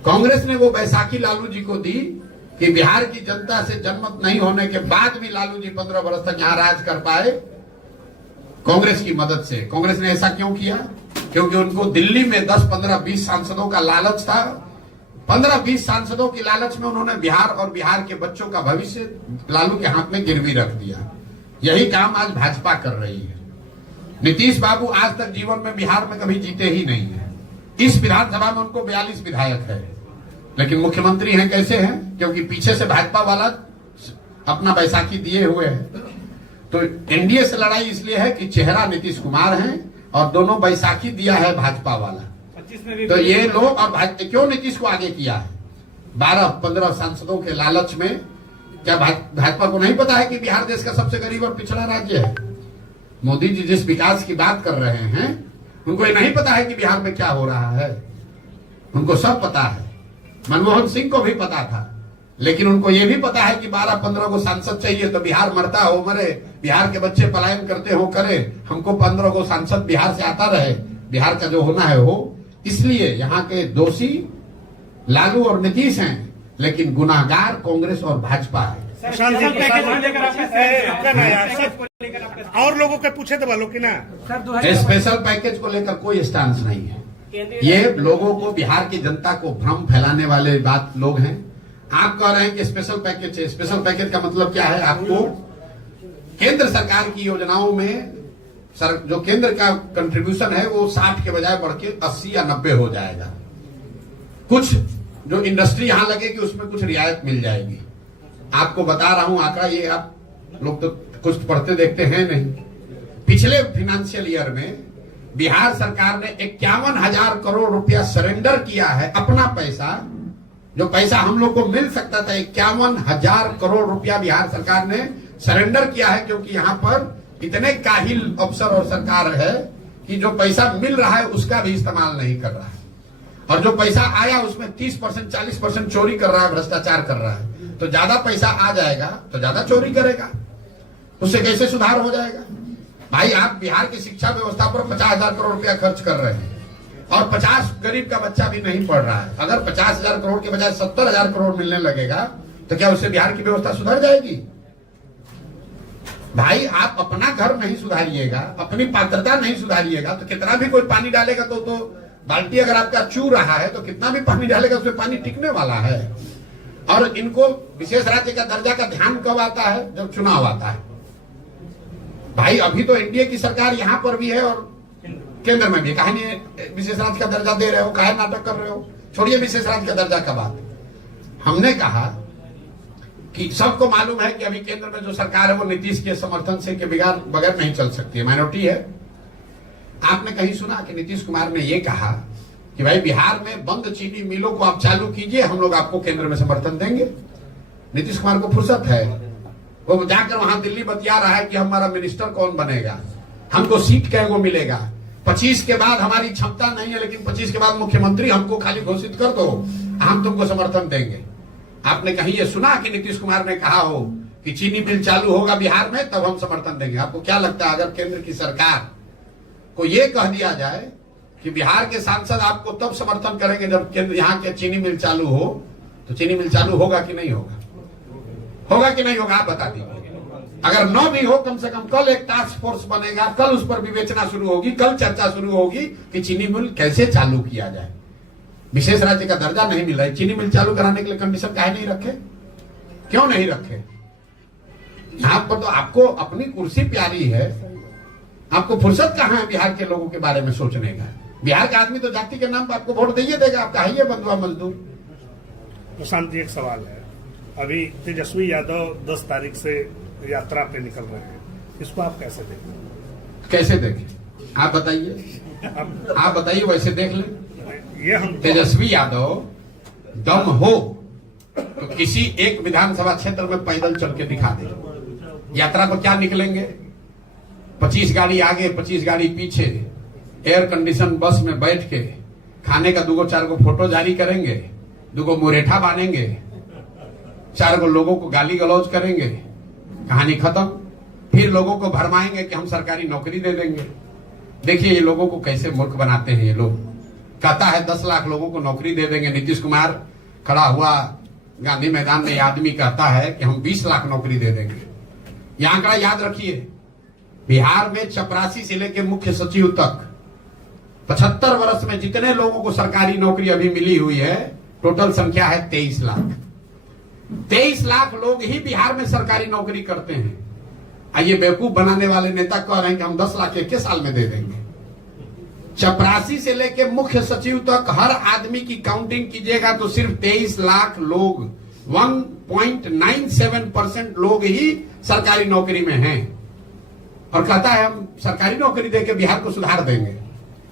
कांग्रेस ने वो बैसाखी लालू जी को दी कि बिहार की जनता से जनमत नहीं होने के बाद भी लालू जी 15 वर्ष तक यहाँ राज कर पाए कांग्रेस की मदद से। कांग्रेस ने ऐसा क्यों किया? क्योंकि उनको दिल्ली में 10, 15, 20 सांसदों का लालच था। 15-20 सांसदों की लालच में उन्होंने बिहार और बिहार के बच्चों का भविष्य लालू के हाथ में गिरवी रख दिया। यही काम आज भाजपा कर रही है। नीतीश बाबू आज तक जीवन में बिहार में कभी जीते ही नहीं है। इस विधानसभा में उनको 42 विधायक है, लेकिन मुख्यमंत्री हैं कैसे हैं? क्योंकि पीछे से भाजपा वाला अपना बैसाखी दिए हुए है। तो एनडीए से लड़ाई इसलिए है कि चेहरा नीतीश कुमार है और दोनों बैसाखी दिया है भाजपा वाला। तो ये लोग और क्यों नीतीश को आगे किया है? 12-15 सांसदों के लालच में। क्या भाजपा को नहीं पता है कि बिहार देश का सबसे गरीब और पिछड़ा राज्य है? मोदी जी जिस विकास की बात कर रहे हैं, उनको ये नहीं पता है कि बिहार में क्या हो रहा है? उनको सब पता है। मनमोहन सिंह को भी पता था, लेकिन उनको ये भी पता है कि 12-15 को सांसद चाहिए तो बिहार मरता हो मरे, बिहार के बच्चे पलायन करते हो करे, हमको 15 को सांसद बिहार से आता रहे, बिहार का जो होना है हो। इसलिए यहाँ के दोषी लालू और नीतीश हैं, लेकिन गुनाहगार कांग्रेस और भाजपा है। और लोगों के पूछे तो बोलो कि ना स्पेशल पैकेज को लेकर कोई स्टांस नहीं है। ये लोगों को, बिहार की जनता को भ्रम फैलाने वाले बात लोग हैं। आप कह रहे हैं कि स्पेशल पैकेज है। स्पेशल पैकेज का मतलब क्या है? आपको केंद्र सरकार की योजनाओं में जो केंद्र का कंट्रीब्यूशन है वो 60 के बजाय बढ़ के 80 या 90 हो जाएगा। कुछ जो इंडस्ट्री यहां लगेगी उसमें कुछ रियायत मिल जाएगी। आपको बता रहा हूं आंकड़ा, ये आप लोग तो कुछ पढ़ते देखते हैं नहीं। पिछले फाइनेंशियल ईयर में बिहार सरकार ने 51,000 करोड़ रुपया सरेंडर किया है, अपना पैसा, जो पैसा हम लोग को मिल सकता था 51,000 करोड़ रुपया बिहार सरकार ने सरेंडर किया है, क्योंकि यहाँ पर इतने काहिल अफसर और सरकार है कि जो पैसा मिल रहा है उसका भी इस्तेमाल नहीं कर रहा है, और जो पैसा आया उसमें 30% 40% चोरी कर रहा है, भ्रष्टाचार कर रहा है। तो ज्यादा पैसा आ जाएगा तो ज्यादा चोरी करेगा, उससे कैसे सुधार हो जाएगा? भाई आप बिहार की शिक्षा व्यवस्था पर 50,000 करोड़ रुपया खर्च कर रहे हैं और 50 गरीब का बच्चा भी नहीं पढ़ रहा है। अगर 50,000 करोड़ के बजाय 70,000 करोड़ मिलने लगेगा तो क्या उससे बिहार की व्यवस्था सुधर जाएगी? भाई आप अपना घर नहीं सुधारिएगा, अपनी पात्रता नहीं सुधारिएगा तो कितना भी कोई पानी डालेगा तो बाल्टी अगर आपका चू रहा है तो कितना भी पानी डालेगा उसमें पानी टिकने वाला है। और इनको विशेष राज्य का दर्जा का ध्यान कब आता है? जब चुनाव आता है। भाई अभी तो एनडीए की सरकार यहां पर भी है और केंद्र में भी, काहे नहीं विशेष राज्य का दर्जा दे रहे हो, काहे नाटक कर रहे हो? छोड़िए विशेष राज्य का दर्जा का बात। हमने कहा कि सबको मालूम है कि अभी केंद्र में जो सरकार है वो नीतीश के समर्थन से के बगैर नहीं चल सकती है, माइनॉरिटी है। आपने कहीं सुना कि नीतीश कुमार ने यह कहा कि भाई बिहार में बंद चीनी मिलों को आप चालू कीजिए, हम लोग आपको केंद्र में समर्थन देंगे? नीतीश कुमार को फुर्सत है? वो जाकर वहां दिल्ली बतिया रहा है कि हमारा मिनिस्टर कौन बनेगा, हमको सीट क्या वो मिलेगा, 25 के बाद हमारी क्षमता नहीं है लेकिन 25 के बाद मुख्यमंत्री हमको खाली घोषित कर दो, हम तुमको समर्थन देंगे। आपने कहीं ये सुना कि नीतीश कुमार ने कहा हो कि चीनी मिल चालू होगा बिहार में तब हम समर्थन देंगे? आपको क्या लगता है अगर केंद्र की सरकार को यह कह दिया जाए कि बिहार के सांसद आपको तब समर्थन करेंगे जब केंद्र यहाँ के चीनी मिल चालू हो, तो चीनी मिल चालू होगा कि नहीं होगा? होगा कि नहीं होगा? आप बता दीजिए। अगर न भी हो, कम से कम कल एक टास्क फोर्स बनेगा, कल उस पर विवेचना शुरू होगी, कल चर्चा शुरू होगी कि चीनी मिल कैसे चालू किया जाए। विशेष राज्य का दर्जा नहीं मिल रहा है, चीनी मिल चालू कराने के लिए कंडीशन काहे नहीं रखे? क्यों नहीं रखे? यहाँ पर तो आपको अपनी कुर्सी प्यारी है, आपको फुर्सत कहाँ है बिहार के लोगों के बारे में सोचने का? बिहार का आदमी तो जाति के नाम पर आपको वोट दिए देगा, आप कहिए बंधुआ मजदूर। प्रशांत जी, एक सवाल है, अभी तेजस्वी यादव 10 तारीख से यात्रा पे निकल रहे हैं, इसको आप कैसे देखें? कैसे देखें? आप बताइए, आप बताइए, वैसे देख लें। ये हम तेजस्वी यादव दम हो तो किसी एक विधानसभा क्षेत्र में पैदल चल के दिखा दे। यात्रा को क्या निकलेंगे? 25 गाड़ी आगे 25 गाड़ी पीछे, एयर कंडीशन बस में बैठ के खाने का 2-4 को फोटो जारी करेंगे, 2 मुरेठा बांधेंगे, 4 लोगों को गाली गलौज करेंगे, कहानी खत्म। फिर लोगों को भरमाएंगे कि हम सरकारी नौकरी दे देंगे। देखिए ये लोगों को कैसे मूर्ख बनाते हैं ये लोग। कहता है 10 लाख लोगों को नौकरी दे देंगे, नीतीश कुमार खड़ा हुआ गांधी मैदान में, आदमी कहता है कि हम 20 लाख नौकरी दे देंगे। यह आंकड़ा याद रखिए, बिहार में चपरासी से लेकर मुख्य सचिव तक 75 वर्ष में जितने लोगों को सरकारी नौकरी अभी मिली हुई है, टोटल संख्या है 23 लाख। 23 लाख लोग ही बिहार में सरकारी नौकरी करते हैं। ये बेवकूफ बनाने वाले नेता कह रहे हैं कि हम 10 लाख 1 साल में दे देंगे। चपरासी से लेके मुख्य सचिव तक हर आदमी की काउंटिंग कीजिएगा तो सिर्फ 23 लाख लोग, 1.97% लोग ही सरकारी नौकरी में हैं, और कहता है हम सरकारी नौकरी देके बिहार को सुधार देंगे।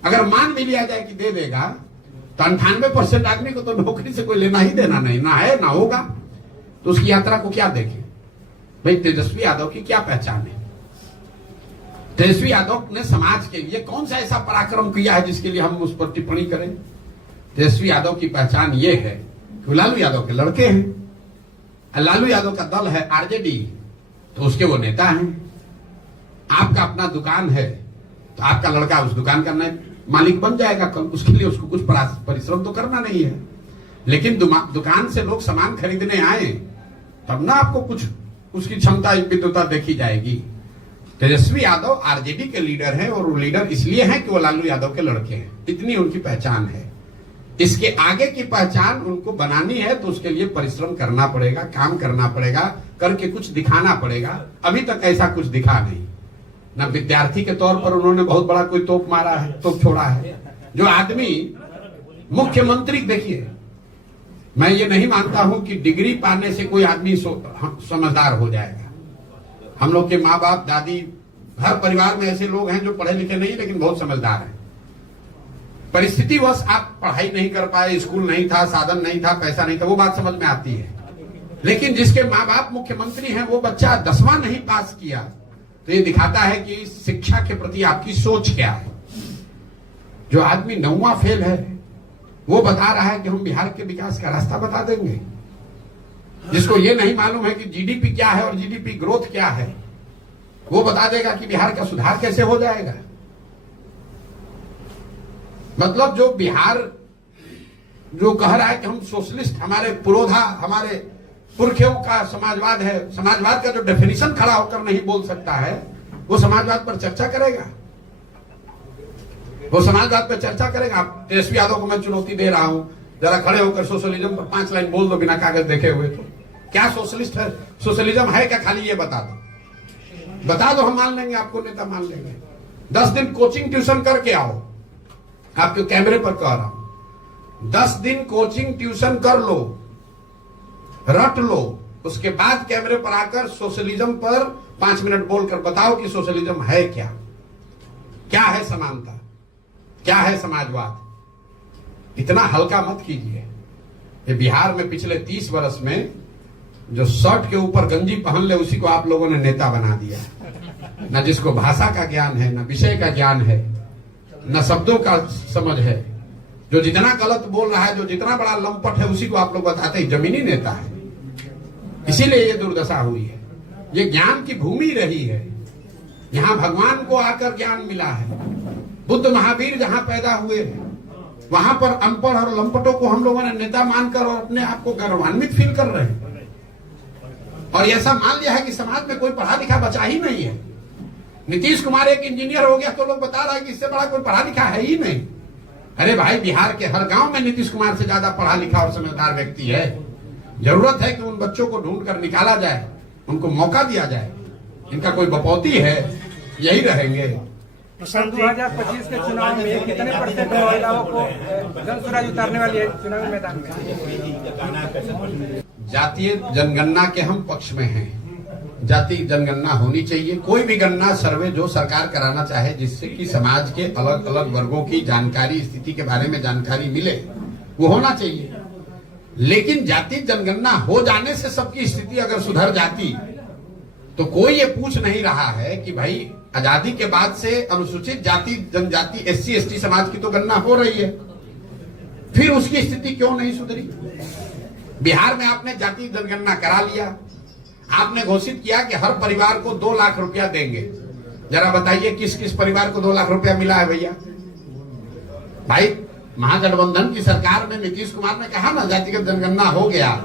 अगर मान भी लिया जाए कि दे देगा तो 98% आदमी को तो नौकरी से कोई लेना ही देना नहीं, ना है ना होगा, तो उसकी यात्रा को क्या देखें? भाई तेजस्वी यादव की क्या पहचान है? तेजस्वी यादव ने समाज के लिए कौन सा ऐसा पराक्रम किया है जिसके लिए हम उस पर टिप्पणी करें? तेजस्वी यादव की पहचान ये है कि लालू यादव के लड़के हैं। लालू यादव का दल है आरजेडी, तो उसके वो नेता हैं। आपका अपना दुकान है तो आपका लड़का उस दुकान का मालिक बन जाएगा कल, उसके लिए उसको कुछ परिश्रम तो करना नहीं है। लेकिन दुकान से लोग सामान खरीदने आए तब ना आपको कुछ उसकी क्षमता विद्वता देखी जाएगी। तेजस्वी यादव आरजेडी के लीडर हैं, और वो लीडर इसलिए हैं कि वो लालू यादव के लड़के हैं, इतनी उनकी पहचान है। इसके आगे की पहचान उनको बनानी है तो उसके लिए परिश्रम करना पड़ेगा, काम करना पड़ेगा, करके कुछ दिखाना पड़ेगा। अभी तक ऐसा कुछ दिखा नहीं, न विद्यार्थी के तौर पर उन्होंने बहुत बड़ा कोई तोप मारा है, तोप छोड़ा है। जो आदमी मुख्यमंत्री, देखिए मैं ये नहीं मानता हूं कि डिग्री पाने से कोई आदमी समझदार हो जाएगा। हम लोग के माँ बाप, दादी, हर परिवार में ऐसे लोग हैं जो पढ़े लिखे नहीं लेकिन बहुत समझदार हैं। परिस्थितिवश आप पढ़ाई नहीं कर पाए, स्कूल नहीं था, साधन नहीं था, पैसा नहीं था, वो बात समझ में आती है। लेकिन जिसके माँ बाप मुख्यमंत्री हैं, वो बच्चा 10वां नहीं पास किया, तो ये दिखाता है कि शिक्षा के प्रति आपकी सोच क्या है। जो आदमी 9वां फेल है, वो बता रहा है कि हम बिहार के विकास का रास्ता बता देंगे। जिसको ये नहीं मालूम है कि जीडीपी क्या है और जीडीपी ग्रोथ क्या है, वो बता देगा कि बिहार का सुधार कैसे हो जाएगा। मतलब जो बिहार जो कह रहा है कि हम सोशलिस्ट, हमारे पुरोधा, हमारे पुरखों का समाजवाद है, समाजवाद का जो डेफिनेशन खड़ा होकर नहीं बोल सकता है, वो समाजवाद पर चर्चा करेगा। वो समाजवाद पर चर्चा करेगा। तेजस्वी यादव को मैं चुनौती दे रहा हूं, जरा खड़े होकर सोशलिज्म पर 5 लाइन बोल दो बिना कागज देखे हुए। तो क्या सोशलिस्ट है, सोशलिज्म है क्या, खाली ये बता दो, हम मान लेंगे, आपको नेता मान लेंगे। 10 दिन कोचिंग ट्यूशन करके आओ, आपके कैमरे पर कह रहा हूं, 10 दिन कोचिंग ट्यूशन कर लो, रट लो, उसके बाद कैमरे पर आकर सोशलिज्म पर 5 मिनट बोलकर बताओ कि सोशलिज्म है क्या, क्या है समानता, क्या है समाजवाद। इतना हल्का मत कीजिए। ये बिहार में पिछले 30 वर्ष में जो शर्ट के ऊपर गंजी पहन ले, उसी को आप लोगों ने नेता बना दिया। न जिसको भाषा का ज्ञान है, न विषय का ज्ञान है, न शब्दों का समझ है, जो जितना गलत बोल रहा है, जो जितना बड़ा लंपट है, उसी को आप लोग बताते हैं जमीनी नेता है। इसीलिए ये दुर्दशा हुई है। ये ज्ञान की भूमि रही है, यहां भगवान को आकर ज्ञान मिला है। बुद्ध महावीर जहां पैदा हुए, वहां पर अनपढ़ और लंपटों को हम लोगों ने नेता मानकर और अपने आप को गौरवान्वित फील कर रहे हैं। और ऐसा मान लिया है कि समाज में कोई पढ़ा लिखा बचा ही नहीं है। नीतीश कुमार एक इंजीनियर हो गया तो लोग बता रहा है कि इससे बड़ा कोई पढ़ा लिखा है ही नहीं। अरे भाई, बिहार के हर गांव में नीतीश कुमार से ज्यादा पढ़ा लिखा और समझदार व्यक्ति है। जरूरत है कि उन बच्चों को ढूंढ कर निकाला जाए, उनको मौका दिया जाए। इनका कोई बपौती है, यही रहेंगे। 2025 के चुनाव में कितने % महिलाओं को जनसुराज उतारने वाली है चुनावी मैदान में? जातीय जनगणना के हम पक्ष में हैं। जाति जनगणना होनी चाहिए। कोई भी गणना, सर्वे जो सरकार कराना चाहे, जिससे कि समाज के अलग अलग वर्गों की जानकारी, स्थिति के बारे में जानकारी मिले, वो होना चाहिए। लेकिन जाति जनगणना हो जाने से सबकी स्थिति अगर सुधर जाती, तो कोई ये पूछ नहीं रहा है कि भाई आजादी के बाद से अनुसूचित जाति, जनजाति, SC ST समाज की तो गणना हो रही है, फिर उसकी स्थिति क्यों नहीं सुधरी? बिहार में आपने जाति जनगणना करा लिया, आपने घोषित किया कि हर परिवार को 2 लाख रुपया देंगे। जरा बताइए किस किस परिवार को 2 लाख रुपया मिला है भैया? भाई, महागठबंधन की सरकार में नीतीश कुमार ने कहा ना जातिगत जनगणना हो गया,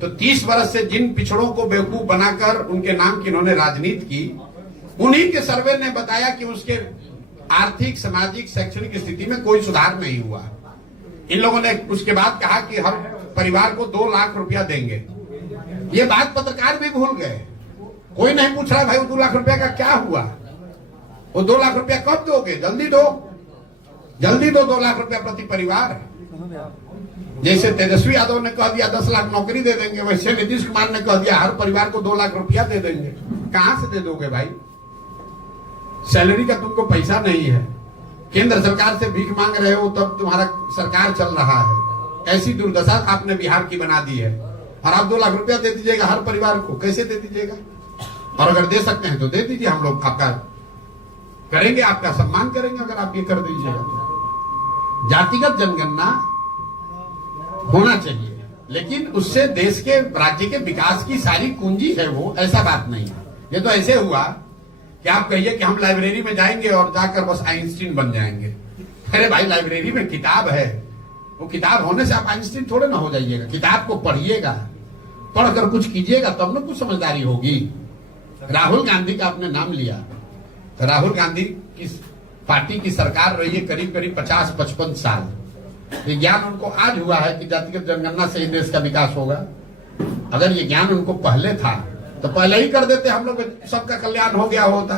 तो 30 वर्ष से जिन पिछड़ों को बेवकूफ बनाकर उनके नाम की इन्होंने राजनीति की, उन्हीं के सर्वे ने बताया कि उसके आर्थिक, सामाजिक, शैक्षणिक स्थिति में कोई सुधार नहीं हुआ। इन लोगों ने उसके बाद कहा कि हर परिवार को 2 लाख रुपया देंगे। ये बात पत्रकार भी भूल गए। कोई नहीं पूछ रहा भाई वो 2 लाख रुपया का क्या हुआ, वो 2 लाख रुपया कब दोगे? जल्दी दो, जल्दी दो 2 लाख रुपया प्रति परिवार। जैसे तेजस्वी यादव ने कह दिया 10 लाख नौकरी दे देंगे, वैसे नीतीश कुमार ने कह दिया हर परिवार को 2 लाख रुपया दे देंगे। कहां से दे दोगे भाई? सैलरी का तुमको पैसा नहीं है, केंद्र सरकार से भीख मांग रहे हो, तब तुम्हारा सरकार चल रहा है। ऐसी दुर्दशा आपने बिहार की बना दी है। और आप 2 लाख रुपया दे दीजिएगा हर परिवार को, कैसे दे दीजिएगा? और अगर दे सकते हैं तो दे दीजिए, हम लोग आपका करेंगे, आपका सम्मान करेंगे अगर आप ये कर दीजिएगा। जातिगत जनगणना होना चाहिए, लेकिन उससे देश के, राज्य के विकास की सारी कुंजी है वो, ऐसा बात नहीं है। ये तो ऐसे हुआ कि आप कहिए कि हम लाइब्रेरी में जाएंगे और जाकर बस आइंस्टीन बन जाएंगे। अरे भाई, लाइब्रेरी में किताब है, वो किताब होने से आप आइंस्टीन थोड़े ना हो जाइएगा। किताब को पढ़िएगा, पढ़कर कुछ कीजिएगा, तब ना कुछ समझदारी होगी। राहुल गांधी का आपने नाम लिया, तो राहुल गांधी की पार्टी की सरकार रही है करीब करीब 50-55 साल। ये ज्ञान उनको आज हुआ है कि जातिगत जनगणना से ही देश का विकास होगा। अगर ये ज्ञान उनको पहले था तो पहले ही कर देते, हम लोग सबका कल्याण हो गया होता।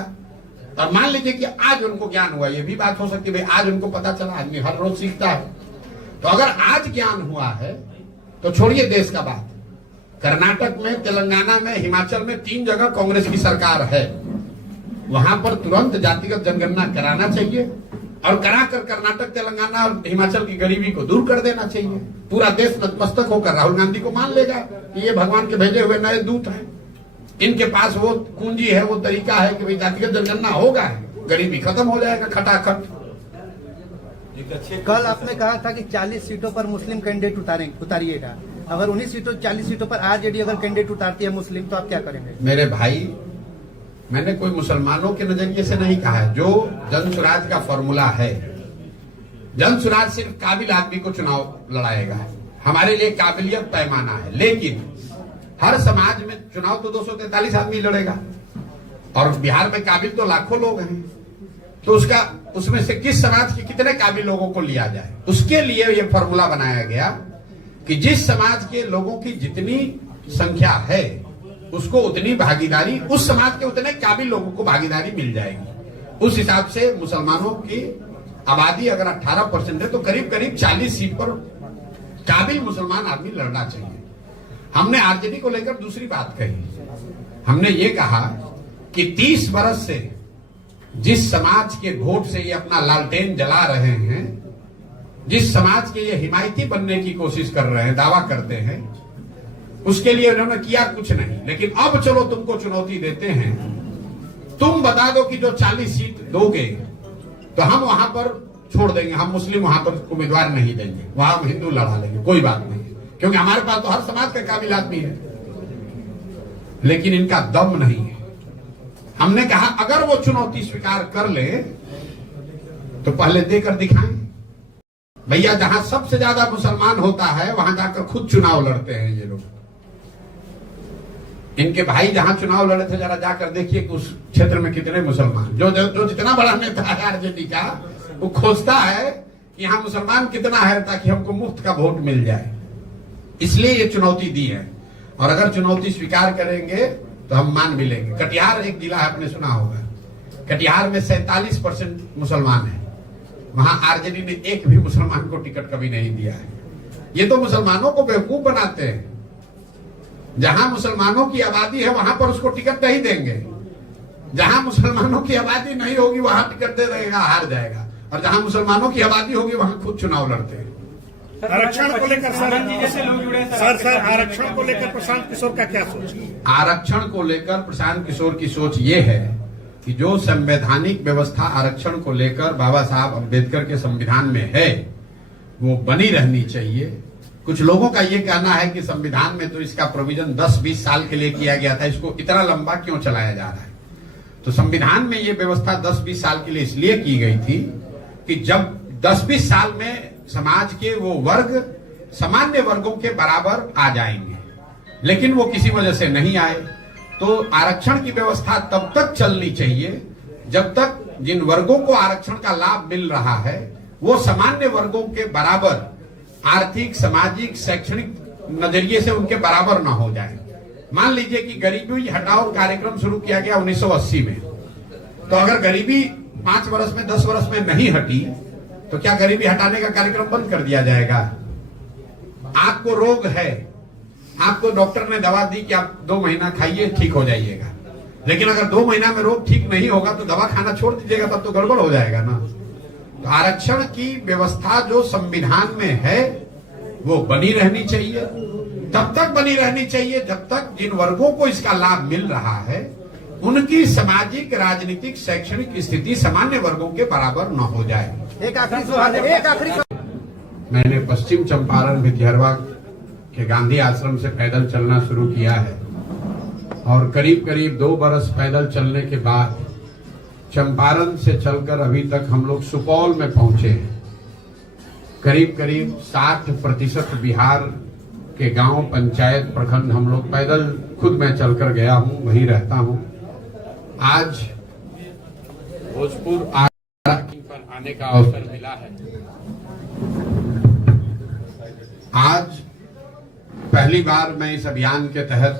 और मान लीजिए कि आज उनको ज्ञान हुआ, ये भी बात हो सकती है भाई आज उनको पता चला, आदमी हर रोज सीखता है। तो अगर आज ज्ञान हुआ है तो छोड़िए देश का बात, कर्नाटक में, तेलंगाना में, हिमाचल में 3 जगह कांग्रेस की सरकार है, वहां पर तुरंत जातिगत जनगणना कराना चाहिए और कराकर कर्नाटक, तेलंगाना और हिमाचल की गरीबी को दूर कर देना चाहिए। पूरा देश नतमस्तक होकर राहुल गांधी को मान लेगा कि ये भगवान के भेजे हुए नए दूत हैं, इनके पास वो कुंजी है, वो तरीका है कि भाई जातिगत जनगणना होगा, गरीबी खत्म हो जाएगा खटाखट। कल आपने कहा था कि 40 सीटों पर मुस्लिम कैंडिडेट उतारिएगा, अगर 19 सीटों 40 सीटों पर आरजेडी अगर कैंडिडेट उतारती है मुस्लिम, तो आप क्या करेंगे? मेरे भाई, मैंने कोई मुसलमानों के नजरिए से नहीं कहा है। जो जन स्वराज का फॉर्मूला है, जन स्वराज सिर्फ काबिल आदमी को चुनाव लड़ाएगा, हमारे लिए काबिलियत पैमाना है। लेकिन हर समाज में चुनाव तो 243 आदमी लड़ेगा और बिहार में काबिल तो लाखों लोग हैं, तो उसमें से किस समाज के कितने काबिल लोगों को लिया जाए, उसके लिए यह फॉर्मूला बनाया गया कि जिस समाज के लोगों की जितनी संख्या है उसको उतनी भागीदारी, उस समाज के उतने काबिल लोगों को भागीदारी मिल जाएगी। उस हिसाब से मुसलमानों की आबादी अगर 18% है तो करीब करीब 40 सीट पर काबिल मुसलमान आदमी लड़ना चाहिए। हमने आरजेडी को लेकर दूसरी बात कही, हमने ये कहा कि 30 बरस से जिस समाज के वोट से ये अपना लालटेन जला रहे हैं, जिस समाज के ये हिमायती बनने की कोशिश कर रहे हैं, दावा करते हैं, उसके लिए उन्होंने किया कुछ नहीं। लेकिन अब चलो तुमको चुनौती देते हैं, तुम बता दो कि जो 40 सीट दोगे तो हम वहां पर छोड़ देंगे, हम मुस्लिम वहां पर उम्मीदवार नहीं देंगे, वहां हम हिंदू लड़ा लेंगे, कोई बात नहीं, क्योंकि हमारे पास तो हर समाज का काबिल आदमी है। लेकिन इनका दम नहीं है। हमने कहा अगर वो चुनौती स्वीकार कर ले तो पहले देकर दिखाएं। भैया, जहां सबसे ज्यादा मुसलमान होता है वहां जाकर खुद चुनाव लड़ते हैं ये लोग। इनके भाई जहां चुनाव लड़े थे, जरा जाकर देखिए कि उस क्षेत्र में कितने मुसलमान, जो जितना बड़ा नेता है आरजेडी का, वो खोजता है कि यहां मुसलमान कितना है ताकि हमको मुफ्त का वोट मिल जाए। इसलिए ये चुनौती दी है और अगर चुनौती स्वीकार करेंगे तो हम मान भी लेंगे। कटिहार एक जिला है, आपने सुना होगा, कटिहार में 47% मुसलमान है, वहां आरजेडी ने एक भी मुसलमान को टिकट कभी नहीं दिया है। ये तो मुसलमानों को बेवकूफ बनाते हैं। जहां मुसलमानों की आबादी है वहां पर उसको टिकट नहीं देंगे, जहां मुसलमानों की आबादी नहीं होगी वहां टिकट दे देगा, हार जाएगा, और जहां मुसलमानों की आबादी होगी वहां खुद चुनाव लड़ते हैं। आरक्षण को लेकर जैसे लोग जुड़े सर आरक्षण को लेकर प्रशांत किशोर का क्या सोच है? आरक्षण को लेकर प्रशांत किशोर की सोच ये है कि जो संवैधानिक व्यवस्था आरक्षण को लेकर बाबा साहब अम्बेडकर के संविधान में है वो बनी रहनी चाहिए। कुछ लोगों का ये कहना है कि संविधान में तो इसका प्रोविजन 10-20 साल के लिए किया गया था, इसको इतना लंबा क्यों चलाया जा रहा है? तो संविधान में ये व्यवस्था 10-20 साल के लिए इसलिए की गई थी कि जब 10-20 साल में समाज के वो वर्ग सामान्य वर्गों के बराबर आ जाएंगे, लेकिन वो किसी वजह से नहीं आए। तो आरक्षण की व्यवस्था तब तक चलनी चाहिए जब तक जिन वर्गों को आरक्षण का लाभ मिल रहा है वो सामान्य वर्गों के बराबर आर्थिक, सामाजिक, शैक्षणिक नजरिए से उनके बराबर ना हो जाए। मान लीजिए कि गरीबी हटाओ कार्यक्रम शुरू किया गया 1980 में, तो अगर गरीबी 5 वर्ष में 10 वर्ष में नहीं हटी तो क्या गरीबी हटाने का कार्यक्रम बंद कर दिया जाएगा? आपको रोग है, आपको डॉक्टर ने दवा दी कि आप 2 महीना खाइए, ठीक हो जाइएगा, लेकिन अगर 2 महीना में रोग ठीक नहीं होगा तो दवा खाना छोड़ दीजिएगा, तब तो गड़बड़ हो जाएगा ना। तो आरक्षण की व्यवस्था जो संविधान में है वो बनी रहनी चाहिए, तब तक बनी रहनी चाहिए जब तक जिन वर्गों को इसका लाभ मिल रहा है उनकी सामाजिक, राजनीतिक, शैक्षणिक स्थिति सामान्य वर्गों के बराबर न हो जाए। एक आखिरी सवाल है, मैंने पश्चिम चंपारण भितिहरवा के गांधी आश्रम से पैदल चलना शुरू किया है और करीब करीब 2 बरस पैदल चलने के बाद चंपारण से चलकर अभी तक हम लोग सुपौल में पहुंचे हैं। करीब करीब 60% बिहार के गांव, पंचायत, प्रखंड हम लोग पैदल, खुद मैं चलकर गया हूं, वहीं रहता हूं। आज भोजपुर पर आने का अवसर मिला है। आज पहली बार मैं इस अभियान के तहत